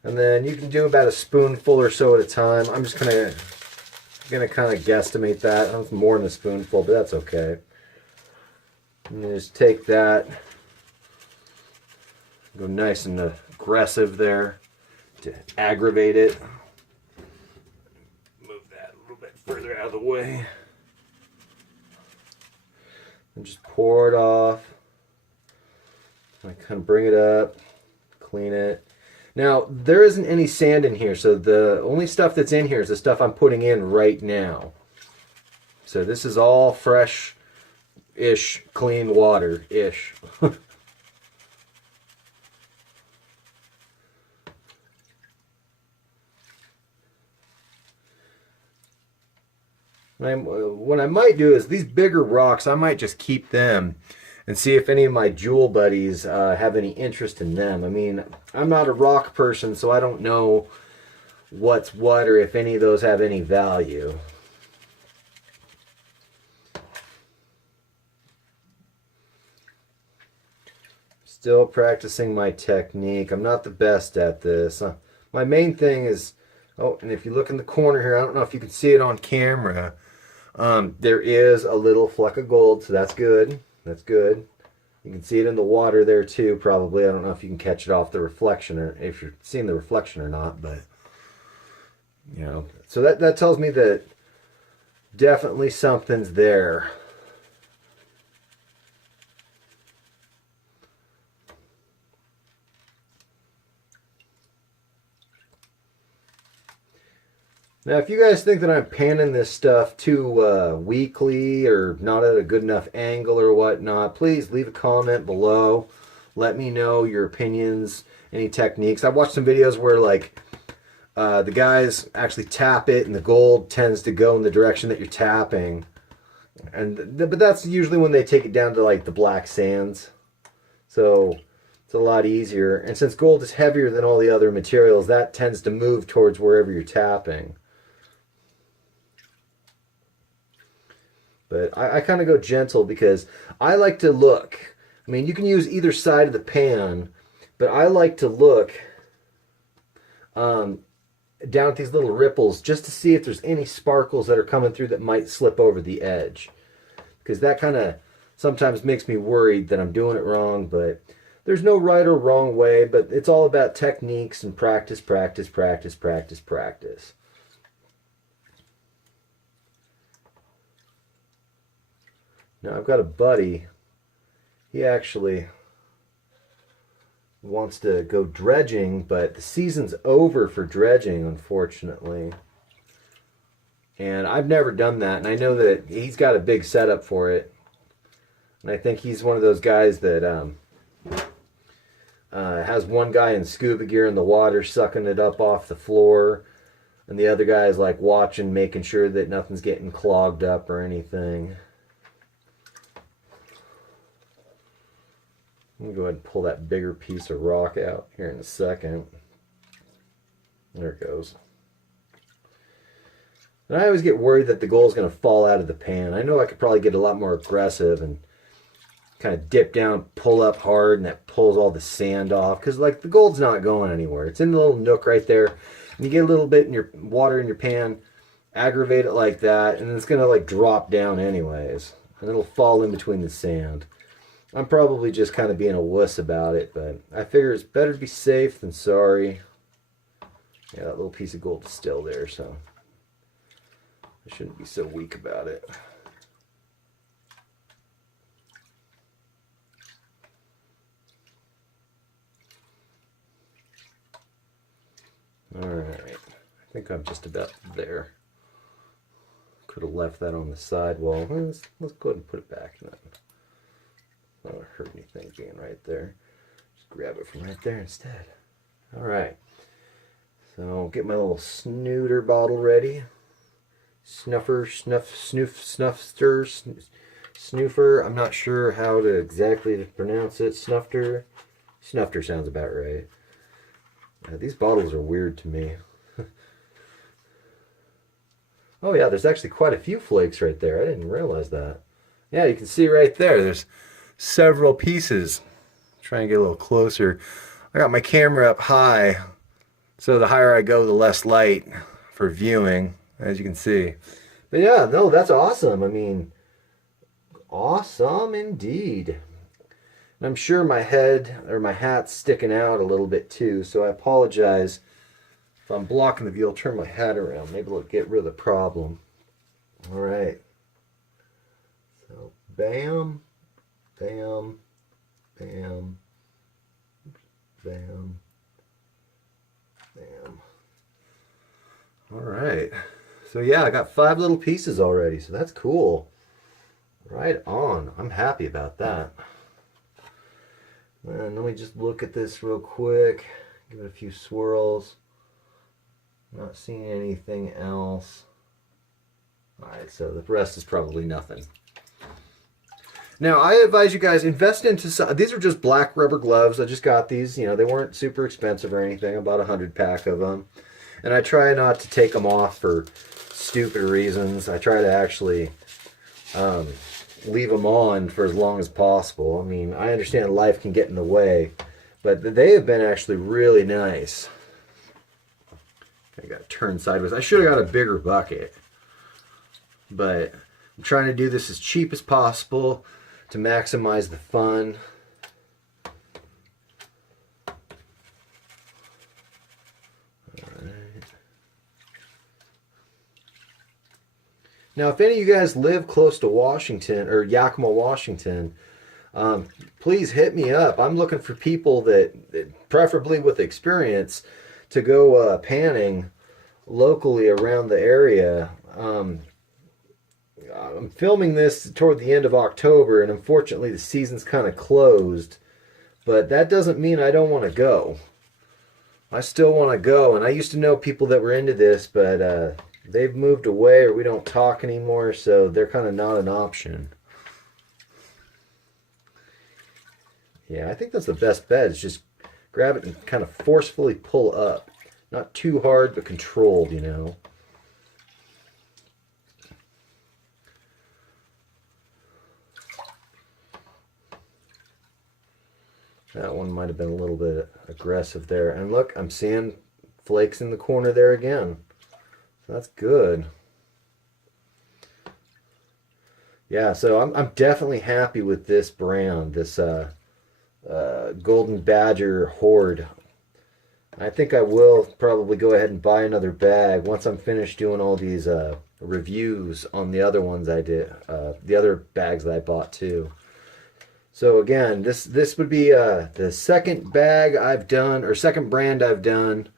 And then you can do about a spoonful or so at a time. I'm just gonna kind of guesstimate that. It's more than a spoonful, but that's okay. And just take that, go nice and aggressive there to aggravate it. Move that a little bit further out of the way. And just pour it off. I kind of bring it up, clean it. Now, there isn't any sand in here, so the only stuff that's in here is the stuff I'm putting in right now. So this is all fresh-ish, clean water-ish. What I might do is these bigger rocks, I might just keep them and see if any of my jewel buddies have any interest in them. I mean, I'm not a rock person, so I don't know what's what or if any of those have any value. Still practicing my technique. I'm not the best at this. My main thing is, oh, and if you look in the corner here, I don't know if you can see it on camera, there is a little fleck of gold, so that's good. That's good. You can see it in the water there too, probably. I don't know if you can catch it off the reflection or if you're seeing the reflection or not, but you know. So that tells me that definitely something's there. Now, if you guys think that I'm panning this stuff too weakly or not at a good enough angle or whatnot, please leave a comment below. Let me know your opinions, any techniques. I've watched some videos where like the guys actually tap it and the gold tends to go in the direction that you're tapping. But that's usually when they take it down to like the black sands. So it's a lot easier. And since gold is heavier than all the other materials, that tends to move towards wherever you're tapping. But I kind of go gentle because I like to look. I mean, you can use either side of the pan, but I like to look down at these little ripples just to see if there's any sparkles that are coming through that might slip over the edge. Because that kind of sometimes makes me worried that I'm doing it wrong, but there's no right or wrong way, but it's all about techniques and practice, practice, practice, practice, practice. Now I've got a buddy, he actually wants to go dredging, but the season's over for dredging, unfortunately. And I've never done that, and I know that he's got a big setup for it. And I think he's one of those guys that has one guy in scuba gear in the water sucking it up off the floor, and the other guy is like watching, making sure that nothing's getting clogged up or anything. I'm going to go ahead and pull that bigger piece of rock out here in a second. There it goes. And I always get worried that the gold's going to fall out of the pan. I know I could probably get a lot more aggressive and kind of dip down, pull up hard, and that pulls all the sand off. Because like the gold's not going anywhere. It's in the little nook right there. And you get a little bit in your water in your pan, aggravate it like that, and it's going to like drop down anyways. And it'll fall in between the sand. I'm probably just kind of being a wuss about it, but I figure it's better to be safe than sorry. Yeah, that little piece of gold is still there, so I shouldn't be so weak about it. Alright, I think I'm just about there. Could have left that on the sidewall. Let's go ahead and put it back. Not gonna hurt anything being right there. Just grab it from right there instead. All right. So get my little snooter bottle ready. Snuffer, snoofer. I'm not sure how to exactly pronounce it. Snufter sounds about right. These bottles are weird to me. Oh yeah, there's actually quite a few flakes right there. I didn't realize that. Yeah, you can see right there. There's several pieces. Try and get a little closer. I got my camera up high, so the higher I go, the less light for viewing, as you can see. But yeah, no, that's awesome. I mean, awesome indeed. And I'm sure my head or my hat's sticking out a little bit too, so I apologize. If I'm blocking the view, I'll turn my hat around. Maybe it'll get rid of the problem. All right. So, bam, bam, bam, bam, bam. All right. So, yeah, I got 5 little pieces already, so that's cool. Right on. I'm happy about that. And let me just look at this real quick. Give it a few swirls. Not seeing anything else. Alright, so the rest is probably nothing. Now, I advise you guys, invest into some. These are just black rubber gloves. I just got these. You know, they weren't super expensive or anything. About 100 pack of them. And I try not to take them off for stupid reasons. I try to actually leave them on for as long as possible. I mean, I understand life can get in the way, but they have been actually really nice. I got to turn sideways. I should have got a bigger bucket, but I'm trying to do this as cheap as possible to maximize the fun. Alright. Now, if any of you guys live close to Washington or Yakima, Washington, please hit me up. I'm looking for people that preferably with experience, to go panning locally around the area. I'm filming this toward the end of October, and unfortunately the season's kind of closed, but that doesn't mean I don't want to go. I still want to go, and I used to know people that were into this, but they've moved away or we don't talk anymore, so they're kind of not an option. Yeah, I think that's the best bet, is just grab it and kind of forcefully pull up. Not too hard, but controlled, you know. That one might have been a little bit aggressive there. And look, I'm seeing flakes in the corner there again. So that's good. Yeah, so I'm definitely happy with this brand, this Golden Badger Hoard. I think I will probably go ahead and buy another bag once I'm finished doing all these reviews on the other ones I did, the other bags that I bought too. So again, this would be the second bag I've done, or second brand I've done.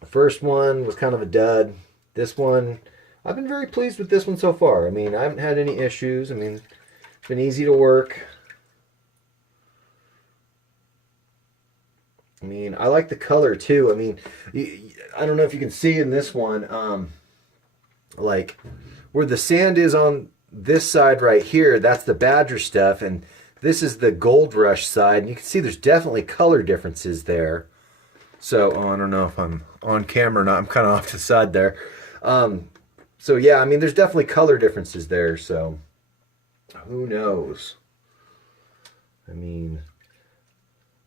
The first one was kind of a dud. This one, I've been very pleased with this one so far. I mean, I haven't had any issues. I mean, it's been easy to work. I mean, I like the color too. I mean, I don't know if you can see in this one, like where the sand is on this side right here, that's the Badger stuff, and this is the Gold Rush side, and you can see there's definitely color differences there. So, I don't know if I'm on camera or not. I'm kind of off to the side there. So yeah, I mean, there's definitely color differences there, so who knows? I mean,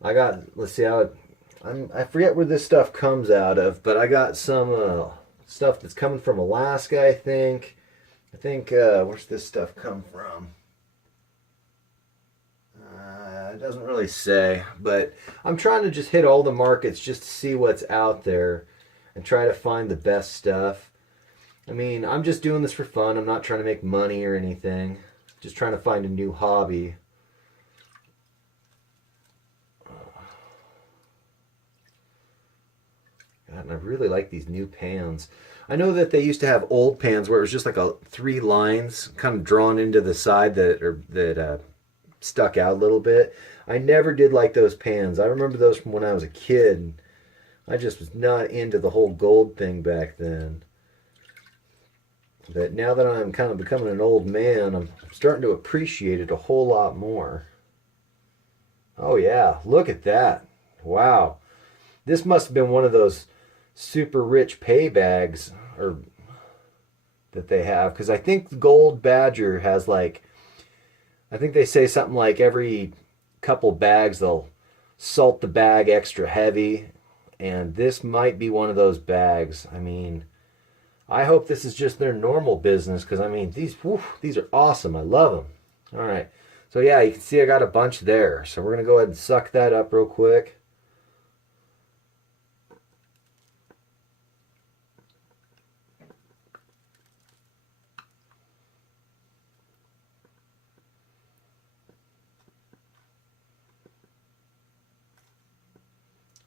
I got, let's see, I forget where this stuff comes out of, but I got some stuff that's coming from Alaska, I think. Where's this stuff come from? It doesn't really say, but I'm trying to just hit all the markets just to see what's out there and try to find the best stuff. I mean, I'm just doing this for fun. I'm not trying to make money or anything. Just trying to find a new hobby. God, And I really like these new pans. I know that they used to have old pans where it was just like 3 lines kind of drawn into the side that stuck out a little bit. I never did like those pans. I remember those from when I was a kid. I just was not into the whole gold thing back then. But now that I'm kind of becoming an old man, I'm starting to appreciate it a whole lot more. Oh yeah, look at that. Wow. This must have been one of those super rich pay bags or that they have, because I think the Gold Badger has like, I think they say something like every couple bags they'll salt the bag extra heavy, and this might be one of those bags. I mean, I hope this is just their normal business, because I mean these are awesome. I love them. All right, so yeah, you can see I got a bunch there, so we're gonna go ahead and suck that up real quick.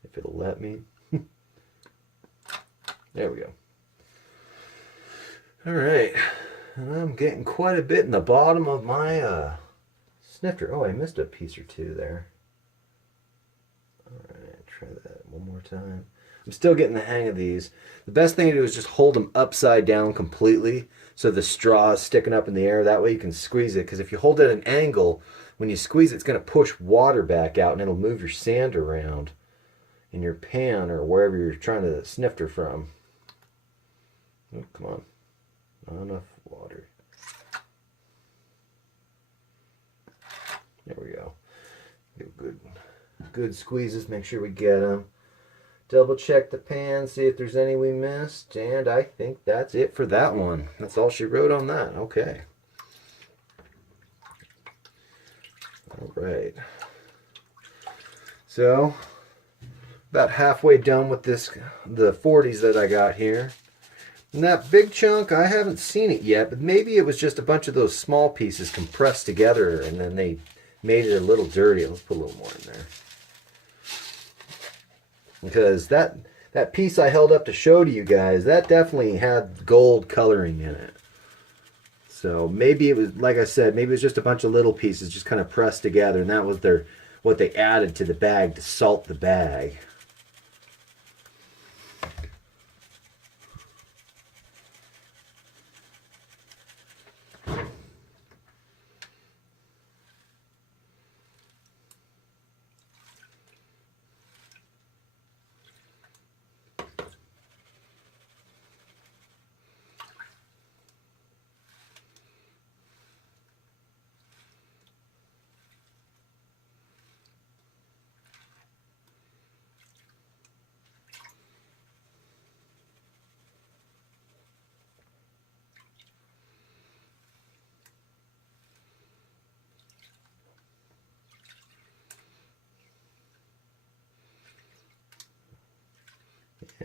If it'll let me. There we go. All right, and I'm getting quite a bit in the bottom of my snifter. Oh, I missed a piece or two there. All right, try that one more time. I'm still getting the hang of these. The best thing to do is just hold them upside down completely so the straw is sticking up in the air. That way you can squeeze it, because if you hold it at an angle, when you squeeze it, it's going to push water back out and it'll move your sand around in your pan or wherever you're trying to snifter from. Oh, come on. Not enough water. There we go. Give good squeezes. Make sure we get them. Double check the pan, see if there's any we missed. And I think that's it for that one. That's all she wrote on that. Okay. All right. So, about halfway done with the 40s that I got here. And that big chunk, I haven't seen it yet, but maybe it was just a bunch of those small pieces compressed together and then they made it a little dirty. Let's put a little more in there. Because that piece I held up to show to you guys, that definitely had gold coloring in it. So maybe it was, like I said, maybe it was just a bunch of little pieces just kind of pressed together, and that was what they added to the bag to salt the bag.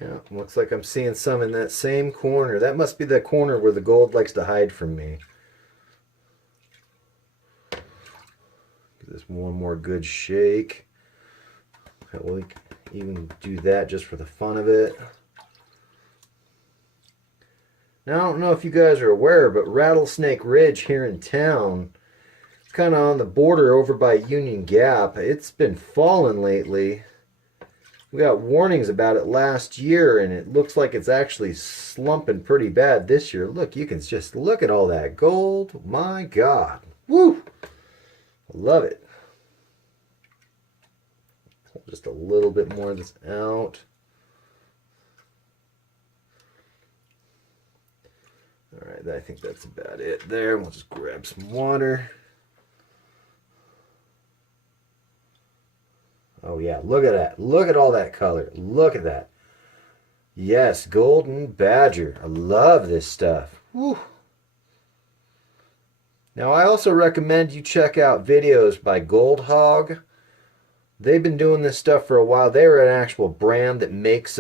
Yeah, looks like I'm seeing some in that same corner. That must be the corner where the gold likes to hide from me. Give this one more good shake. We'll even do that just for the fun of it. Now, I don't know if you guys are aware, but Rattlesnake Ridge here in town, it's kind of on the border over by Union Gap. It's been falling lately. We got warnings about it last year, and it looks like it's actually slumping pretty bad this year. Look, you can just look at all that gold. My God. Woo! I love it. Pull just a little bit more of this out. All right, I think that's about it there. We'll just grab some water. Oh yeah, look at that. Look at all that color. Look at that. Yes, Golden Badger. I love this stuff. Woo. Now I also recommend you check out videos by Gold Hog. They've been doing this stuff for a while. They're an actual brand that makes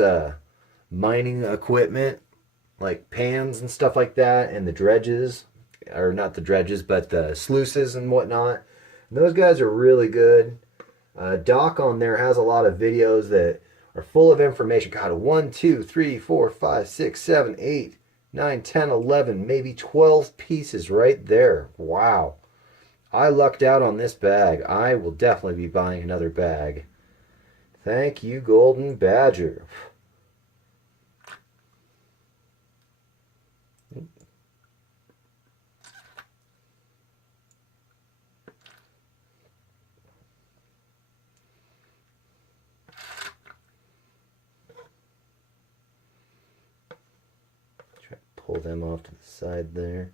mining equipment, like pans and stuff like that, and the dredges, or not the dredges, but the sluices and whatnot. And those guys are really good. Doc on there has a lot of videos that are full of information. God, 1, 2, 3, 4, 5, 6, 7, 8, 9, 10, 11, maybe 12 pieces right there. Wow. I lucked out on this bag. I will definitely be buying another bag. Thank you, Goldn Badger. Try to pull them off to the side there.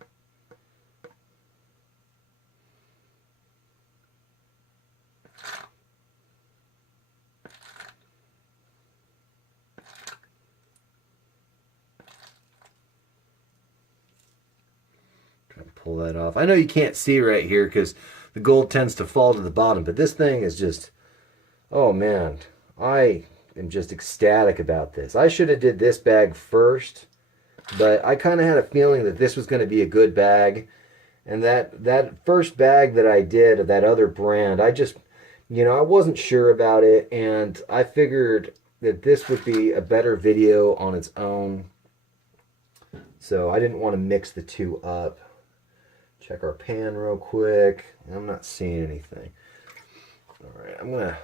Pull that off. I know you can't see right here because the gold tends to fall to the bottom, but this thing is just, oh man, I am just ecstatic about this. I should have did this bag first, but I kind of had a feeling that this was going to be a good bag, and that first bag that I did of that other brand, I just, I wasn't sure about it, and I figured that this would be a better video on its own, so I didn't want to mix the two up. Check our pan real quick. I'm not seeing anything. All right, I'm gonna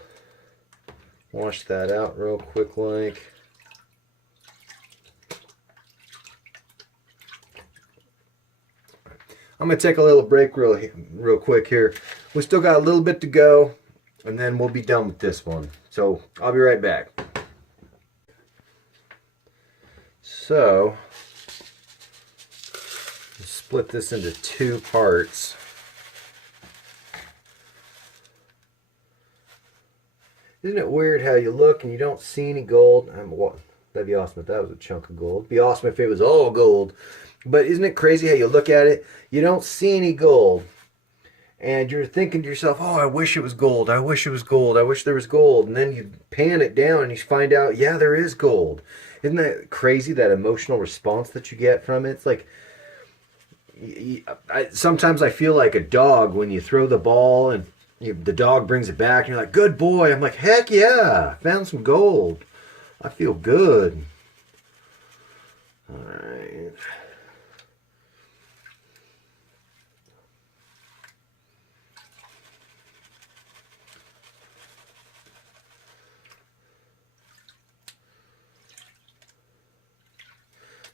wash that out real quick like. I'm gonna take a little break real quick here. We still got a little bit to go, and then we'll be done with this one. So I'll be right back. So split this into two parts. Isn't it weird how you look and you don't see any gold? That'd be awesome if that was a chunk of gold. It'd be awesome if it was all gold. But isn't it crazy how you look at it, you don't see any gold, and you're thinking to yourself, oh, I wish it was gold. I wish it was gold. I wish there was gold. And then you pan it down and you find out, yeah, there is gold. Isn't that crazy, that emotional response that you get from it? It's like, sometimes I feel like a dog when you throw the ball and the dog brings it back and you're like, good boy. I'm like, heck yeah, found some gold. I feel good. All right.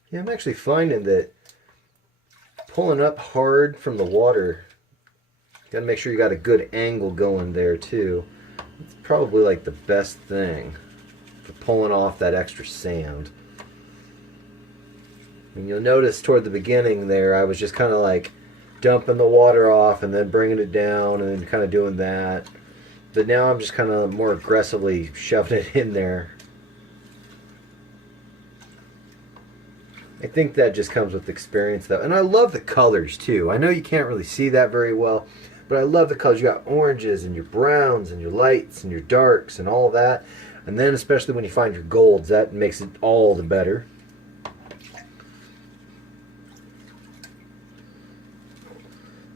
Yeah, I'm actually finding that pulling up hard from the water, you gotta make sure you got a good angle going there too. It's probably like the best thing for pulling off that extra sand. And you'll notice toward the beginning there, I was just kind of like dumping the water off and then bringing it down and then kind of doing that. But now I'm just kind of more aggressively shoving it in there. I think that just comes with experience though. And I love the colors too. I know you can't really see that very well, but I love the colors. You got oranges and your browns and your lights and your darks and all of that. And then especially when you find your golds, that makes it all the better.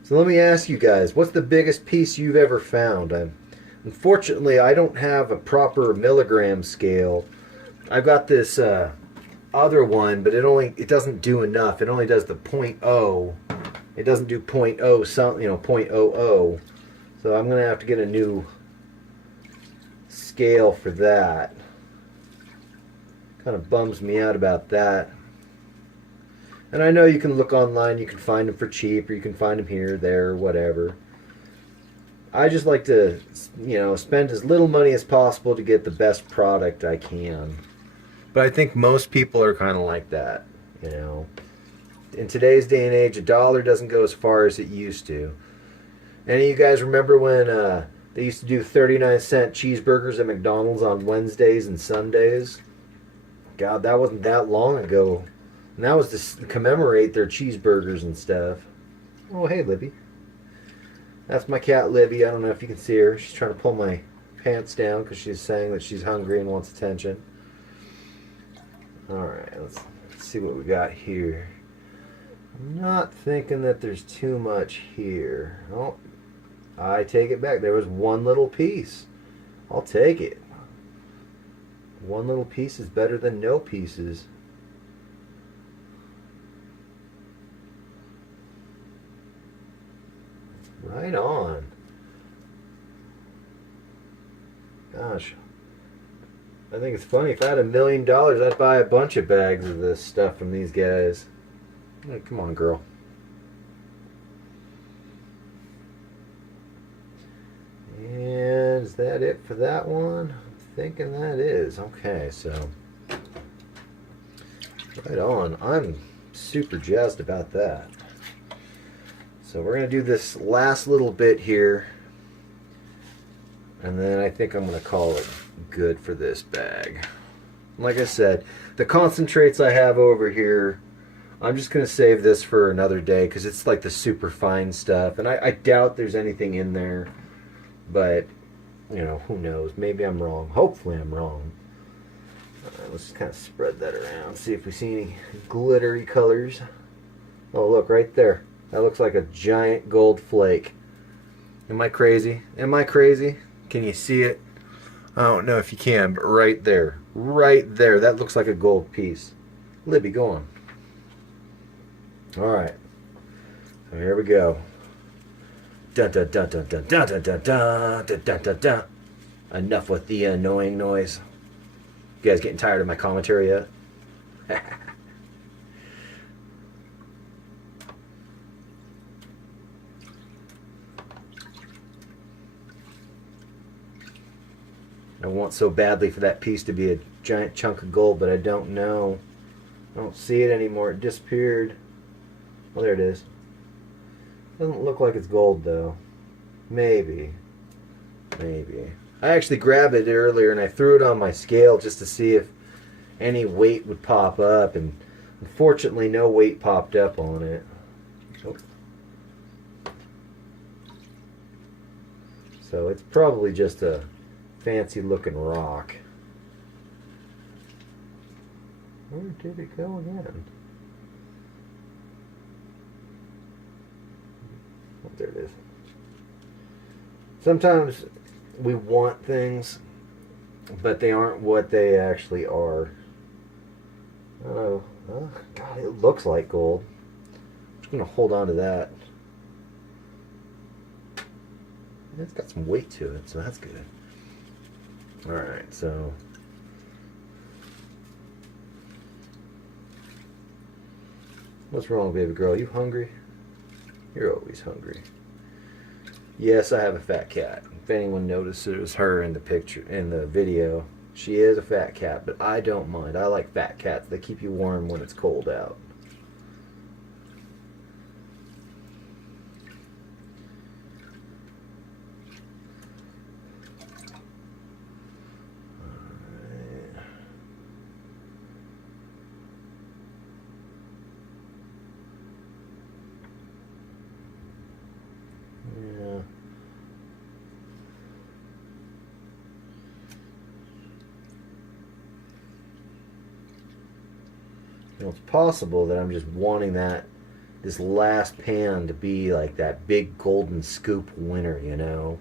So let me ask you guys, what's the biggest piece you've ever found? Unfortunately, I don't have a proper milligram scale. I've got this other one, but it doesn't do enough. It only does the 0.0. It doesn't do 0.0 something, 0.00. So I'm gonna have to get a new scale for that. Kind of bums me out about that. And I know you can look online, you can find them for cheap, or you can find them here, there, whatever. I just like to, spend as little money as possible to get the best product I can. But I think most people are kind of like that, In today's day and age, $1 doesn't go as far as it used to. Any of you guys remember when they used to do 39-cent cheeseburgers at McDonald's on Wednesdays and Sundays? God, that wasn't that long ago. And that was to commemorate their cheeseburgers and stuff. Oh, hey, Libby. That's my cat, Libby. I don't know if you can see her. She's trying to pull my pants down because she's saying that she's hungry and wants attention. Alright, let's see what we got here. I'm not thinking that there's too much here. Oh, I take it back. There was one little piece. I'll take it. One little piece is better than no pieces. Right on. Gosh. I think it's funny. If I had $1 million, I'd buy a bunch of bags of this stuff from these guys. Hey, come on, girl. And is that it for that one? I'm thinking that is. Okay, so right on. I'm super jazzed about that. So we're going to do this last little bit here, and then I think I'm going to call it good for this bag. Like I said, the concentrates I have over here, I'm just going to save this for another day because it's like the super fine stuff, and I doubt there's anything in there, but you know, who knows? Maybe I'm wrong. Hopefully I'm wrong. Let's just kind of spread that around, see if we see any glittery colors. Oh, look, right there. That looks like a giant gold flake. Am I crazy? Am I crazy? Can you see it? I don't know if you can, but right there. Right there. That looks like a gold piece. Libby, go on. Alright. So here we go. Dun dun dun dun dun dun dun dun dun dun dun dun dun. Enough with the annoying noise. You guys getting tired of my commentary yet? I want so badly for that piece to be a giant chunk of gold, but I don't know. I don't see it anymore. It disappeared. Oh, there it is. Doesn't look like it's gold, though. Maybe. Maybe. I actually grabbed it earlier, and I threw it on my scale just to see if any weight would pop up, and unfortunately, no weight popped up on it. Oh. So it's probably just a fancy looking rock. Where did it go again? Oh, there it is. Sometimes we want things, but they aren't what they actually are. Oh, God, it looks like gold. I'm just going to hold on to that. It's got some weight to it, so that's good. Alright, so what's wrong, baby girl? You hungry? You're always hungry. Yes, I have a fat cat. If anyone notices her in the picture, in the video, she is a fat cat, but I don't mind. I like fat cats. They keep you warm when it's cold out. You know, it's possible that I'm just wanting this last pan to be like that big golden scoop winner, you know.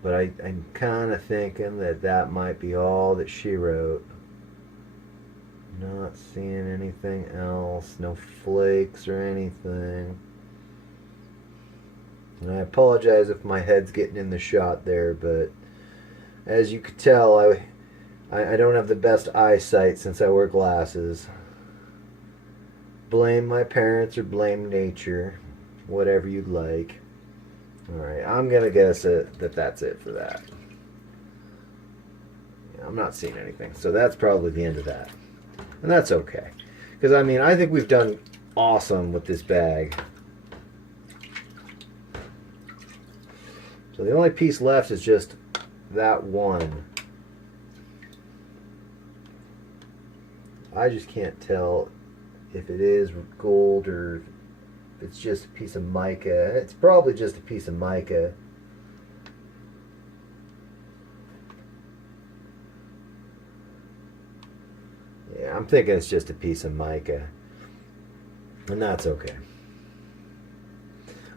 But I'm kind of thinking that might be all that she wrote. Not seeing anything else, no flakes or anything. And I apologize if my head's getting in the shot there, but as you could tell, I don't have the best eyesight since I wear glasses. Blame my parents or blame nature, whatever you'd like. Alright, I'm going to guess that that's it for that. Yeah, I'm not seeing anything, so that's probably the end of that. And that's okay. Because, I mean, I think we've done awesome with this bag. So the only piece left is just that one. I just can't tell if it is gold or if it's just a piece of mica. It's probably just a piece of mica. Yeah, I'm thinking it's just a piece of mica. And that's okay.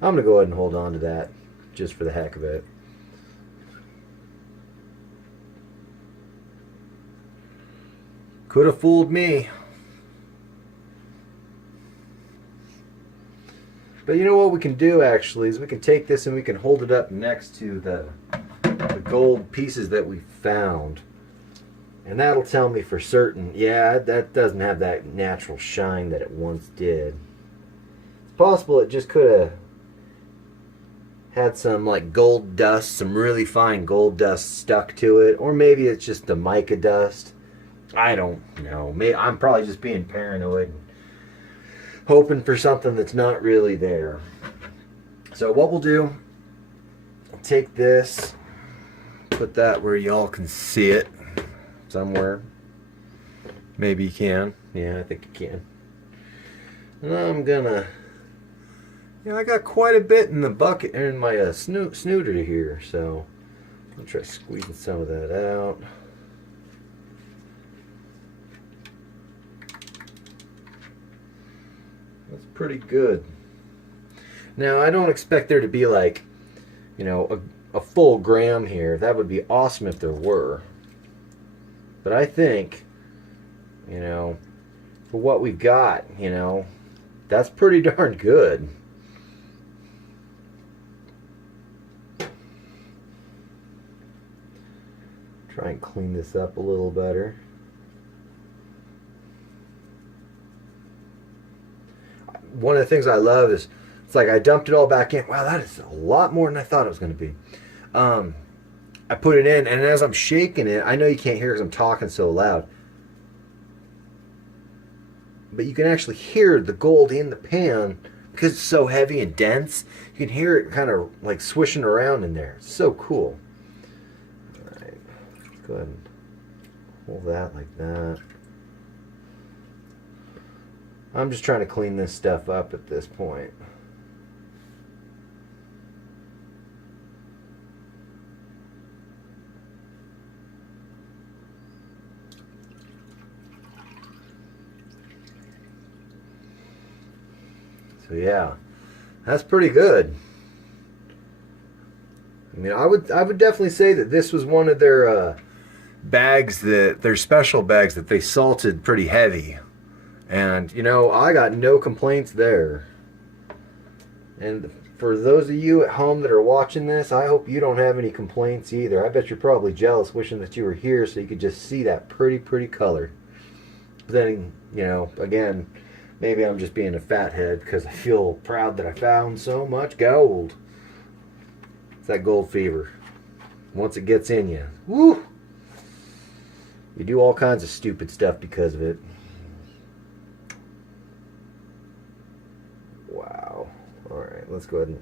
I'm going to go ahead and hold on to that just for the heck of it. Could have fooled me. But you know what we can do actually is we can take this and we can hold it up next to the gold pieces that we found. And that'll tell me for certain, yeah, that doesn't have that natural shine that it once did. It's possible it just could have had some like gold dust, some really fine gold dust stuck to it. Or maybe it's just the mica dust. I don't know. Maybe I'm probably just being paranoid, hoping for something that's not really there. So what we'll do, I'll take this, put that where y'all can see it somewhere. Maybe you can. Yeah, I think you can. And I'm gonna, I got quite a bit in the bucket, in my snooter here, so I'll try squeezing some of that out. That's pretty good. Now, I don't expect there to be like, a full gram here. That would be awesome if there were. But I think, for what we've got, that's pretty darn good. Try and clean this up a little better. One of the things I love is, it's like I dumped it all back in. Wow, that is a lot more than I thought it was going to be. I put it in, and as I'm shaking it, I know you can't hear because I'm talking so loud, but you can actually hear the gold in the pan because it's so heavy and dense. You can hear it kind of like swishing around in there. It's so cool. All right, go ahead and hold that like that. I'm just trying to clean this stuff up at this point. So yeah, that's pretty good. I mean, I would definitely say that this was one of their bags, their special bags that they salted pretty heavy. And, I got no complaints there. And for those of you at home that are watching this, I hope you don't have any complaints either. I bet you're probably jealous, wishing that you were here so you could just see that pretty, pretty color. But then, again, maybe I'm just being a fathead because I feel proud that I found so much gold. It's that gold fever. Once it gets in you, woo! You do all kinds of stupid stuff because of it. Wow. Alright, let's go ahead and...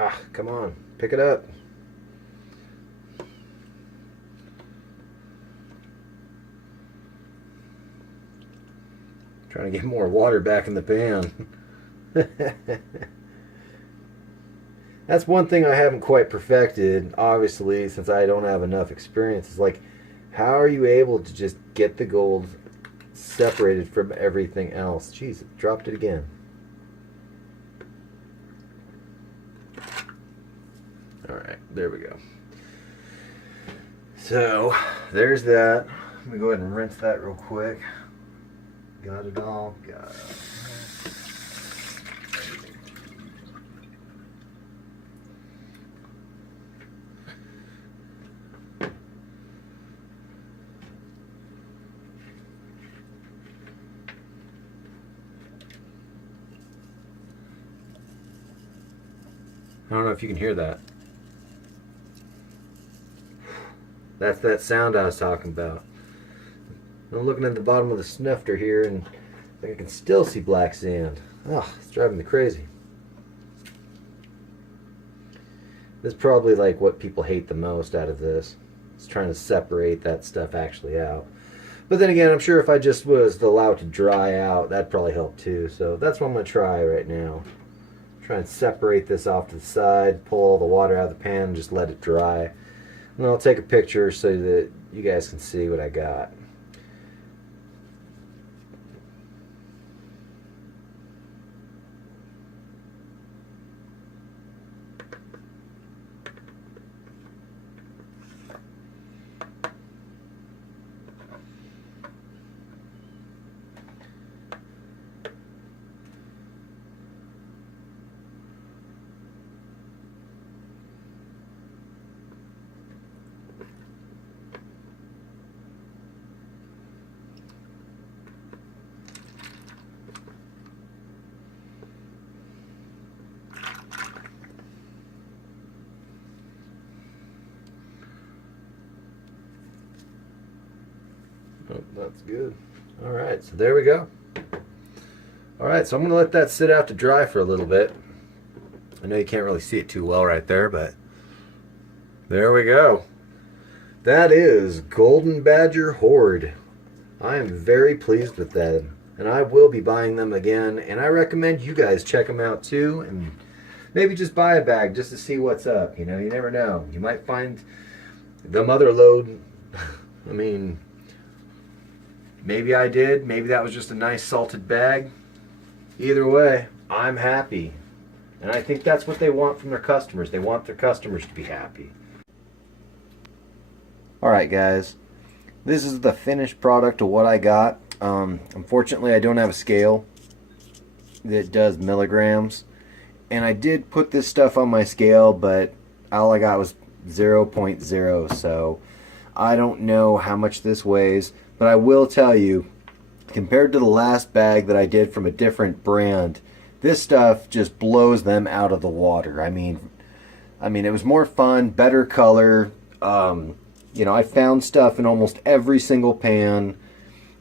Ah, come on. Pick it up. Trying to get more water back in the pan. That's one thing I haven't quite perfected, obviously, since I don't have enough experience. It's like, how are you able to just get the gold separated from everything else? Jeez, it dropped it again. Alright, there we go. So, there's that. Let me go ahead and rinse that real quick. Got it all? Got it. I don't know if you can hear that. That's that sound I was talking about. I'm looking at the bottom of the snifter here and I can still see black sand. Oh, it's driving me crazy. This is probably like what people hate the most out of this. It's trying to separate that stuff actually out. But then again, I'm sure if I just was to allow it to dry out, that'd probably help too. So that's what I'm going to try right now. Try and separate this off to the side, pull all the water out of the pan, and just let it dry. And I'll take a picture so that you guys can see what I got. Oh, that's good. All right, so there we go. All right, so I'm going to let that sit out to dry for a little bit. I know you can't really see it too well right there, but there we go. That is Golden Badger Hoard. I am very pleased with that, and I will be buying them again, and I recommend you guys check them out too, and maybe just buy a bag just to see what's up. You know, you never know. You might find the mother lode. I mean, maybe I did. Maybe that was just a nice salted bag. Either way, I'm happy. And I think that's what they want from their customers. They want their customers to be happy. Alright guys, this is the finished product of what I got. Unfortunately, I don't have a scale that does milligrams. And I did put this stuff on my scale, but all I got was 0.0. So I don't know how much this weighs. But I will tell you, compared to the last bag that I did from a different brand, this stuff just blows them out of the water. I mean, it was more fun, better color. You know, I found stuff in almost every single pan.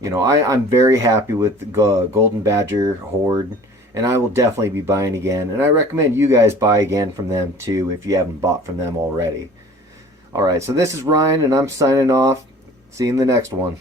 You know, I'm very happy with the Golden Badger Hoard, and I will definitely be buying again. And I recommend you guys buy again from them too if you haven't bought from them already. Alright, so this is Ryan, and I'm signing off. See you in the next one.